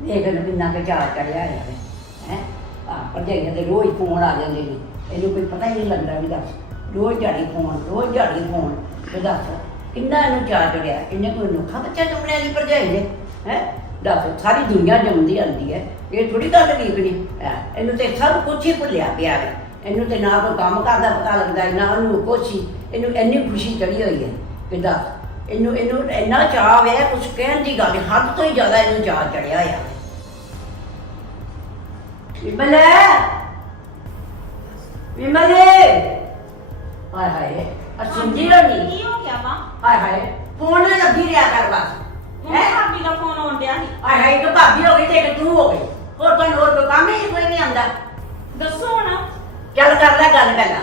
ਦੇਖ ਲੈ ਕਿੰਨਾ ਕੁ ਚਾਰ ਚੜਿਆ ਹੋਇਆ ਹੈ ਹੈ? ਆ ਭਰਜਾਈਆਂ ਦੇ ਰੋਜ਼ ਫੋਨ ਆ ਜਾਂਦੇ ਨੇ। ਇਹਨੂੰ ਕੋਈ ਪਤਾ ਹੀ ਨਹੀਂ ਲੱਗਦਾ ਵੀ ਦੱਸ, ਰੋਜ਼ ਝਾੜੀ ਫੋਨ ਰੋਜ਼ ਝਾੜੀ ਫੋਨ ਤੇ ਦੱਸ ਕਿੰਨਾ ਇਹਨੂੰ ਚਾਰ ਚੜਿਆ ਇਹਨੇ ਕੋਈ ਨੁਖਾ ਬੱਚਾ ਜੰਮਿਆ ਦੀ ਭਰਜਾਈ ਦੇ, ਹੈ? ਦੱਸ, ਸਾਰੀ ਦੁਨੀਆ ਜੰਮਦੀ ਆਂਦੀ ਹੈ, ਇਹ ਥੋੜੀ ਗੱਲ ਵੀਕਣੀ ਇਹਨੂੰ ਤੇ ਸਭ ਕੁਝ ਹੀ ਭੁੱਲਿਆ ਪਿਆ ਹੈ ਇਹਨੂੰ ਤੇ ਨਾ ਕੋਈ ਕੰਮ ਕਰਦਾ ਪਤਾ ਲੱਗਦਾ, ਨਾ ਉਹਨੂੰ ਕੁਛ ਹੀ। ਇਹਨੂੰ ਇੰਨੀ ਖੁਸ਼ੀ ਚੜੀ ਹੋਈ ਹੈ ਕਿ ਦੱਸ, ਇਹਨੂੰ ਇਹਨੂੰ ਇੰਨਾ ਚਾਅ ਹੈ ਕੁਝ ਕਹਿਣ ਦੀ ਗੱਲ ਹੱਦ ਤੋਂ ਹੀ ਜ਼ਿਆਦਾ ਇਹਨੂੰ ਚਾਅ ਚੜਿਆ ਹੋਇਆ। ਵਿਮਲ ਵਿਮਲ ਹਾਏ ਹਾਏ ਅਸੁੰਜੀ ਨਹੀਂ ਕੀ ਹੋ ਗਿਆ ਵਾ ਹਾਏ ਹਾਏ ਫੋਨ ਨਾਲ ਲੱਗੀ ਰਿਆ ਕਰ ਬਸ ਮੈਂ ਹੈ ਭਾਬੀ ਦਾ ਫੋਨ ਆਉਣ ਡਿਆ ਸੀ ਹਾਏ ਹਾਏ ਇੱਕ ਭਾਬੀ ਹੋ ਗਈ ਤੇ ਇੱਕ ਤੂੰ ਹੋ ਗਈ ਹੋਰ ਕੋਈ ਹੋਰ ਕੋਈ ਕੰਮ ਹੀ ਕੋਈ ਨਹੀਂ ਆਂਦਾ ਦੱਸੋ ਹੁਣ ਚੱਲ ਕਰ ਲੈ ਗੱਲ ਪਹਿਲਾਂ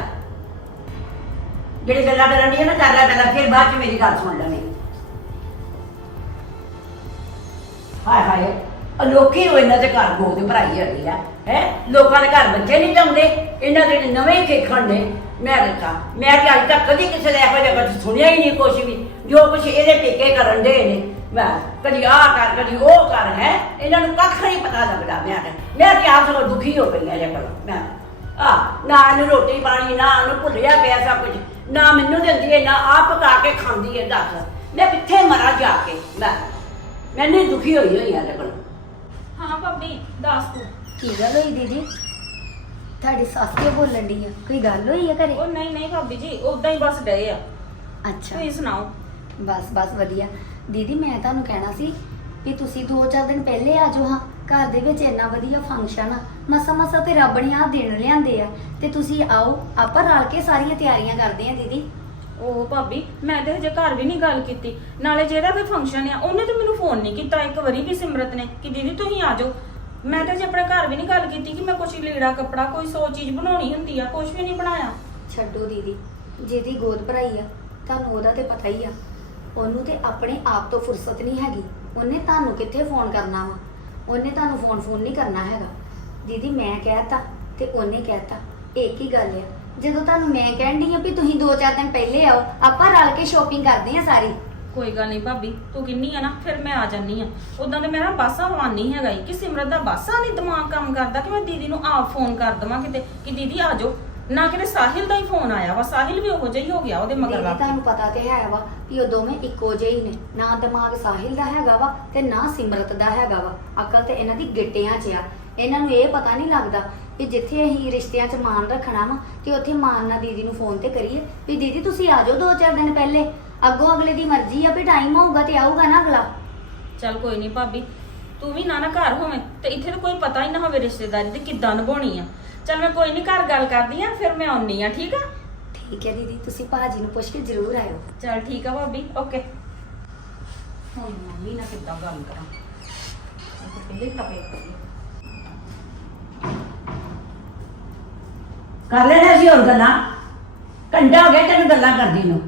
ਜਿਹੜੀ ਗੱਲਾਂ ਕਰਨ ਦੀ ਨਾ ਕਰ ਲੈ ਪਹਿਲਾਂ ਫਿਰ ਬਾਅਦ ਚ ਮੇਰੀ ਗੱਲ ਸੁਣ ਲੈ ਮੇਰੀ ਹਾਏ ਹਾਏ ਅਲੋਕੀ ਹੋ ਇਹਨਾਂ ਦੇ ਘਰ ਗੋਦ ਭਰਾਈ ਹੈਗੀ ਆ ਹੈ? ਲੋਕਾਂ ਦੇ ਘਰ ਬੱਚੇ ਨਹੀਂ ਜਾਂਦੇ ਇਹਨਾਂ ਦੇ ਨਵੇਂ ਖੇਖਣ ਨੇ, ਮੈਂ ਦੱਸਾਂ। ਮੈਂ ਕਿ ਅੱਜ ਤੱਕ ਕਦੀ ਕਿਸੇ ਦਾ ਇਹੋ ਜਿਹਾ ਕੁਝ ਸੁਣਿਆ ਹੀ ਨਹੀਂ, ਕੁਛ ਵੀ। ਜੋ ਕੁਛ ਇਹਦੇ ਪੇਕੇ ਕਰਨ ਦੇ ਨੇ, ਮੈਂ ਕਦੀ ਆ ਕਰ, ਕਦੀ ਉਹ ਕਰ, ਹੈ? ਇਹਨਾਂ ਨੂੰ ਕੱਖ ਨਹੀਂ ਪਤਾ ਲੱਗਦਾ, ਮੈਂ ਤੇ। ਮੈਂ ਤੇ ਆਪ ਸਗੋਂ ਦੁਖੀ ਹੋ ਪਈ ਆ ਜੇ ਕੋਲ, ਮੈਂ। ਆ, ਨਾ ਇਹਨੂੰ ਰੋਟੀ ਪਾਣੀ, ਨਾ ਇਹਨੂੰ ਭੁੱਲਿਆ ਪਿਆ ਸਭ ਕੁਝ ਨਾ ਮੈਨੂੰ ਦਿੰਦੀ ਹੈ, ਨਾ ਆਪ ਪਕਾ ਕੇ ਖਾਂਦੀ ਹੈ, ਦੱਸ। ਮੈਂ ਕਿੱਥੇ ਮਰਾਂ ਜਾ ਕੇ, ਮੈਂ। ਮੈਂ ਨਹੀਂ ਦੁਖੀ ਹੋਈ ਹੋਈ ਆ ਇਹਦੇ ਕੋਲ। ਹਾਂ, ਭਾਬੀ, ਦੱਸ ਤੂੰ। ਕੀ ਗੱਲ ਹੋਈ ਦੀਦੀ? ਤੁਹਾਡੀ ਸੱਸ ਕਿਉਂ ਬੋਲਣ ਦੀ ਆ? ਕੋਈ ਗੱਲ ਹੋਈ ਆ ਘਰੇ? ਉਹ ਨਹੀਂ ਨਹੀਂ ਭਾਬੀ ਜੀ ਉਦਾਂ ਹੀ ਬਸ ਡਏ ਆ। ਅੱਛਾ। ਤੁਸੀਂ ਸੁਣਾਓ? ਬਸ ਬਸ ਵਧੀਆ। ਦੀਦੀ ਮੈਂ ਤੁਹਾਨੂੰ ਕਹਿਣਾ ਸੀ ਕਿ ਤੁਸੀਂ 2-4 ਦਿਨ ਪਹਿਲੇ ਆ ਜਾਓ ਹਾਂ। ਘਰ ਦੇ ਵਿੱਚ ਇੰਨਾ ਵਧੀਆ ਫੰਕਸ਼ਨ ਆ। ਮਸਾ ਮਸਾ ਤੇ ਰੱਬ ਨੇ ਆਹ ਦਿਨ ਲਿਆਂਦੇ ਆ। ਤੇ ਤੁਸੀਂ ਆਓ ਆਪਾਂ ਰਲ ਕੇ ਸਾਰੀਆਂ ਤਿਆਰੀਆਂ ਕਰਦੇ ਆ ਦੀਦੀ। ਉਹ ਭਾਬੀ ਮੈਂ ਤੇ ਹਜੇ ਘਰ ਵੀ ਨਹੀਂ ਗੱਲ ਕੀਤੀ। ਨਾਲੇ ਜਿਹੜਾ ਕੋਈ ਫੰਕਸ਼ਨ ਆ ਉਹਨੇ ਤੇ ਮੈਨੂੰ ਫੋਨ ਨਹੀਂ ਕੀਤਾ ਇੱਕ ਵਾਰੀ ਵੀ ਸਿਮਰਤ ਨੇ ਕਿ ਦੀਦੀ ਤੁਸੀਂ ਆ ਜਾਓ। ਮੈਂ ਤਾਂ ਹਜੇ ਆਪਣੇ ਘਰ ਵੀ ਨਹੀਂ ਗੱਲ ਕੀਤੀ ਕਿ ਮੈਂ ਕੁਛ ਲੀੜਾ ਕੱਪੜਾ, ਕੋਈ ਸੌ ਚੀਜ਼ ਬਣਾਉਣੀ ਹੁੰਦੀ ਆ, ਕੁਛ ਵੀ ਨਹੀਂ ਬਣਾਇਆ। ਛੱਡੋ ਦੀਦੀ, ਜਿਹਦੀ ਗੋਦ ਭਰਾਈ ਆ, ਤੁਹਾਨੂੰ ਉਹਦਾ ਤੇ ਪਤਾ ਹੀ ਆ। ਉਹਨੂੰ ਤੇ ਆਪਣੇ ਆਪ ਤੋਂ ਫੁਰਸਤ ਨਹੀਂ ਹੈਗੀ। ਉਹਨੇ ਤੁਹਾਨੂੰ ਕਿੱਥੇ ਫੋਨ ਕਰਨਾ ਵਾ? ਉਹਨੇ ਤੁਹਾਨੂੰ ਫੋਨ ਫੋਨ ਨਹੀਂ ਕਰਨਾ ਹੈਗਾ। ਦੀਦੀ, ਮੈਂ ਕਹਿਤਾ ਤੇ ਉਹਨੇ ਕਹਿਤਾ। ਇੱਕ ਹੀ ਗੱਲ ਆ, ਜਦੋਂ ਤੁਹਾਨੂੰ ਮੈਂ ਕਹਿਣ ਡਈ ਆ ਵੀ ਤੁਸੀਂ 2-4 ਦਿਨ ਪਹਿਲੇ ਆਓ, ਆਪਾਂ ਰਲ ਕੇ ਸ਼ੋਪਿੰਗ ਕਰਦੇ ਆ ਸਾਰੀ। ਕੋਈ ਗੱਲ ਨਹੀਂ ਭਾਬੀ ਤੂੰ ਕਿੰਨੀ ਆ ਨਾ ਫਿਰ ਮੈਂ ਆ ਜਾਨੀ ਆ। ਉਦਾਂ ਤੇ ਮੇਰਾ ਬਾਸਾ ਨਹੀਂ ਹੈਗਾ ਈ ਕਿ ਸਿਮਰਤ ਦਾ ਬਾਸਾ ਨਹੀਂ ਦਿਮਾਗ ਕੰਮ ਕਰਦਾ ਕਿ ਮੈਂ ਦੀਦੀ ਨੂੰ ਆਪ ਫੋਨ ਕਰ ਦਵਾਂ ਕਿਤੇ ਕਿ ਦੀਦੀ ਆ ਜਾਓ। ਨਾ ਕਿਤੇ ਸਾਹਿਲ ਦਾ ਹੀ ਫੋਨ ਆਇਆ ਵਾ ਸਾਹਿਲ ਵੀ ਉਹੋ ਜਿਹਾ ਹੀ ਹੋ ਗਿਆ ਉਹਦੇ ਮਗਰ ਦੀਦੀ ਲੱਗ ਤੁਹਾਨੂੰ ਕੇ ਪਤਾ ਤੇ ਹੈ ਵਾ ਵੀ ਉਹ ਦੋਵੇਂ ਇੱਕੋ ਜਿਹੇ ਹੀ ਨੇ। ਨਾ ਦਿਮਾਗ ਸਾਹਿਲ ਦਾ ਹੈਗਾ ਵਾ ਤੇ ਨਾ ਸਿਮਰਤ ਦਾ ਹੈਗਾ ਵਾ। ਅਕਲ ਤੇ ਇਹਨਾਂ ਦੀ ਗਿੱਟਿਆਂ 'ਚ ਆ। ਇਹਨਾਂ ਨੂੰ ਇਹ ਪਤਾ ਨਹੀਂ ਲੱਗਦਾ ਕਿ ਜਿੱਥੇ ਅਸੀਂ ਰਿਸ਼ਤਿਆਂ 'ਚ ਮਾਨ ਰੱਖਣਾ ਵਾ ਤੇ ਉੱਥੇ ਮਾਨ ਨਾਲ ਦੀਦੀ ਨੂੰ ਫੋਨ ਤੇ ਕਰੀਏ ਵੀ ਦੀਦੀ ਤੁਸੀਂ ਆ ਜਾਓ ਦੋ ਚਾਰ ਦਿਨ ਪਹਿਲੇ। ਅੱਗੋਂ ਅਗਲੇ ਦੀ ਮਰਜ਼ੀ ਆ ਵੀ ਟਾਈਮ ਹੋਊਗਾ ਤੇ ਆਊਗਾ ਨਾ ਅਗਲਾ। ਚੱਲ ਕੋਈ ਨਹੀਂ ਭਾਬੀ ਤੂੰ ਵੀ ਨਾ ਨਾ ਘਰ ਹੋਵੇਂ ਤੇ ਇੱਥੇ ਤਾਂ ਕੋਈ ਪਤਾ ਹੀ ਨਾ ਹੋਵੇ ਰਿਸ਼ਤੇਦਾਰੀ ਦੀ ਕਿੱਦਾਂ ਨਿਭਾਉਣੀ ਆ। ਚੱਲ ਮੈਂ ਕੋਈ ਨਹੀਂ ਘਰ ਗੱਲ ਕਰਦੀ ਆ ਫਿਰ ਮੈਂ ਆਉਣੀ ਆ ਠੀਕ ਆ? ਠੀਕ ਹੈ ਦੀਦੀ ਤੁਸੀਂ ਭਾਜੀ ਨੂੰ ਪੁੱਛ ਕੇ ਜ਼ਰੂਰ ਆਇਓ। ਚੱਲ ਠੀਕ ਆ ਭਾਬੀ ਓਕੇ। ਹੁਣ ਮੰਮੀ ਨਾਲ ਕਿੱਦਾਂ ਗੱਲ ਕਰਾਂ? ਤਾਂ ਪਹਿਲੇ ਪਈ ਆ। ਕਰ ਲੈਣਾ ਸੀ ਹੋਰ ਗੱਲਾਂ? ਘੰਟਾ ਹੋ ਗਿਆ ਤੈਨੂੰ ਗੱਲਾਂ ਕਰਦੀ ਨੂੰ।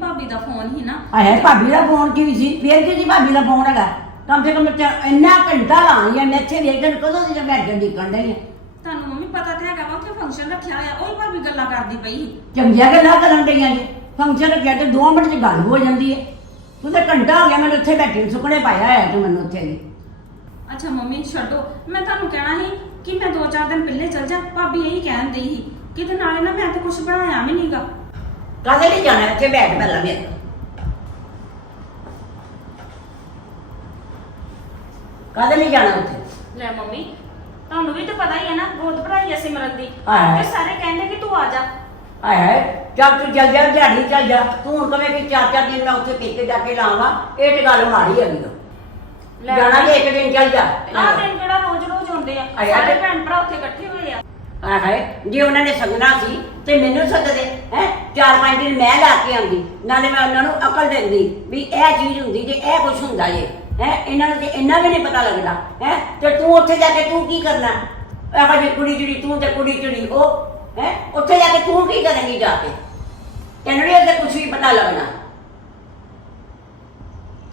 ਭਾਬੀ ਦਾ ਫੋਨ ਹੀ ਨਾ। ਆਇਆ ਭਾਬੀ ਦਾ ਫੋਨ ਕੀ ਸੀ? ਫੇਰ ਕੀ ਸੀ ਭਾਬੀ ਦਾ ਫੋਨ ਹੈਗਾ? ਕਮ ਸੇ ਕਮ ਚ- ਇੰਨਾ ਘੰਟਾ ਲਾਈ ਆ ਮੈਂ ਇੱਥੇ ਵੇਖ ਕੇ ਕਦੋਂ ਦੀ ਮੈਂ ਅੱਗੇ ਡਈ ਆ। ਤੁਹਾਨੂੰ ਮੰਮੀ ਪਤਾ ਤੇ ਹੈਗਾ ਵਾ ਉੱਥੇ ਫੰਕਸ਼ਨ ਰੱਖਿਆ ਹੋਇਆ ਉਹੀ ਭਾਬੀ ਗੱਲਾਂ ਕਰਦੀ ਪਈ ਸੀ। ਚੰਗੀਆਂ ਗੱਲਾਂ ਕਰਨ ਗਈਆਂ ਜੀ। ਫੰਕਸ਼ਨ ਰੱਖਿਆ ਤੇ 2 ਮਿੰਟ ਚ ਗੱਲ ਹੋ ਜਾਂਦੀ ਹੈ ਤੂੰ ਤਾਂ ਘੰਟਾ ਹੋ ਗਿਆ ਮੈਨੂੰ ਉੱਥੇ ਬੈਠੀ ਨੂੰ, ਸੁੱਕਣੇ ਪਾਇਆ ਹੋਇਆ ਤੂੰ ਮੈਨੂੰ ਉੱਥੇ ਦੀ ਅੱਛਾ ਮੰਮੀ ਛੱਡੋ। ਮੈਂ ਤੁਹਾਨੂੰ ਕਹਿਣਾ ਸੀ ਕਿ ਮੈਂ 2-4 ਦਿਨ ਪਹਿਲੇ ਚਲ ਜਾ। ਭਾਬੀ ਇਹੀ ਕਹਿਣ ਦਈ ਸੀ ਕਿ ਤੇ ਨਾਲੇ ਨਾ ਮੈਂ ਤੇ ਕੁਝ ਬਣਾਇਆ ਵੀ ਨਹੀਂਗਾ ਕਾਹਦੇ ਲਈ ਜਾਣਾ ਇੱਥੇ ਬੈਠ ਪਹਿਲਾਂ ਮੇਰੇ ਕੋਲ। ਕਾਹਦੇ ਲਈ ਜਾਣਾ ਉੱਥੇ? ਲੈ ਮੰਮੀ ਤੁਹਾਨੂੰ ਵੀ ਤਾਂ ਪਤਾ ਹੀ ਹੈ ਨਾ ਗੋਦ ਭਰਾਈ ਐ ਸਿਮਰਨ ਦੀ। ਹਾਂ। ਤੇ ਸਾਰੇ ਕਹਿੰਦੇ ਕਿ ਤੂੰ ਆ ਜਾ। ਆਇਆ ਚੱਲ ਤੂੰ ਚੱਲ ਜਾ ਦਿਹਾੜੀ ਚੱਲ ਜਾ। ਤੂੰ ਹੁਣ ਕਵੇਂ ਕਿ ਚਾਰ ਚਾਰ ਦਿਨ ਮੈਂ ਉੱਥੇ ਪੇਕੇ ਜਾ ਕੇ ਲਾਵਾਂ ਇਹ ਤੇ ਗੱਲ ਮਾੜੀ ਹੈਗੀ ਓ। ਲੈ ਜਾਣਾ ਇੱਕ ਦਿਨ ਚੱਲ ਜਾ। ਆਹ ਦਿਨ ਕਿਹੜਾ ਰੋਜ਼ ਰੋਜ਼ ਆਉਂਦੇ ਆ ਸਾਰੇ ਭੈਣ ਭਰਾ ਉੱਥੇ ਇਕੱਠੇ ਹੋਏ ਆ। ਆਹੇ ਜੇ ਉਹਨਾਂ ਨੇ ਸੱਦਣਾ ਸੀ ਤੇ ਮੈਨੂੰ ਸੱਦਦੇ ਹੈ? ਚਾਰ ਪੰਜ ਦਿਨ ਮੈਂ ਲਾ ਕੇ ਆਉਂਦੀ ਨਾਲੇ ਮੈਂ ਉਹਨਾਂ ਨੂੰ ਅਕਲ ਦਿੰਦੀ ਵੀ ਇਹ ਚੀਜ਼ ਹੁੰਦੀ ਜੇ ਇਹ ਕੁਝ ਹੁੰਦਾ ਜੇ ਹੈ? ਇਹਨਾਂ ਨੂੰ ਤੇ ਇੰਨਾ ਵੀ ਨਹੀਂ ਪਤਾ ਲੱਗਦਾ ਹੈ? ਤੇ ਤੂੰ ਉੱਥੇ ਜਾ ਕੇ ਤੂੰ ਕੀ ਕਰਨਾ? ਇਹੋ ਜਿਹੀ ਕੁੜੀ ਜਿਹੜੀ ਤੂੰ ਤੇ ਕੁੜੀ ਜਿਹੜੀ ਉਹ ਹੈ? ਉੱਥੇ ਜਾ ਕੇ ਤੂੰ ਕੀ ਕਰੇਂਗੀ ਜਾ ਕੇ? ਤੈਨੂੰ ਨਹੀਂ ਉਹਦੇ ਕੁਝ ਵੀ ਪਤਾ ਲੱਗਣਾ।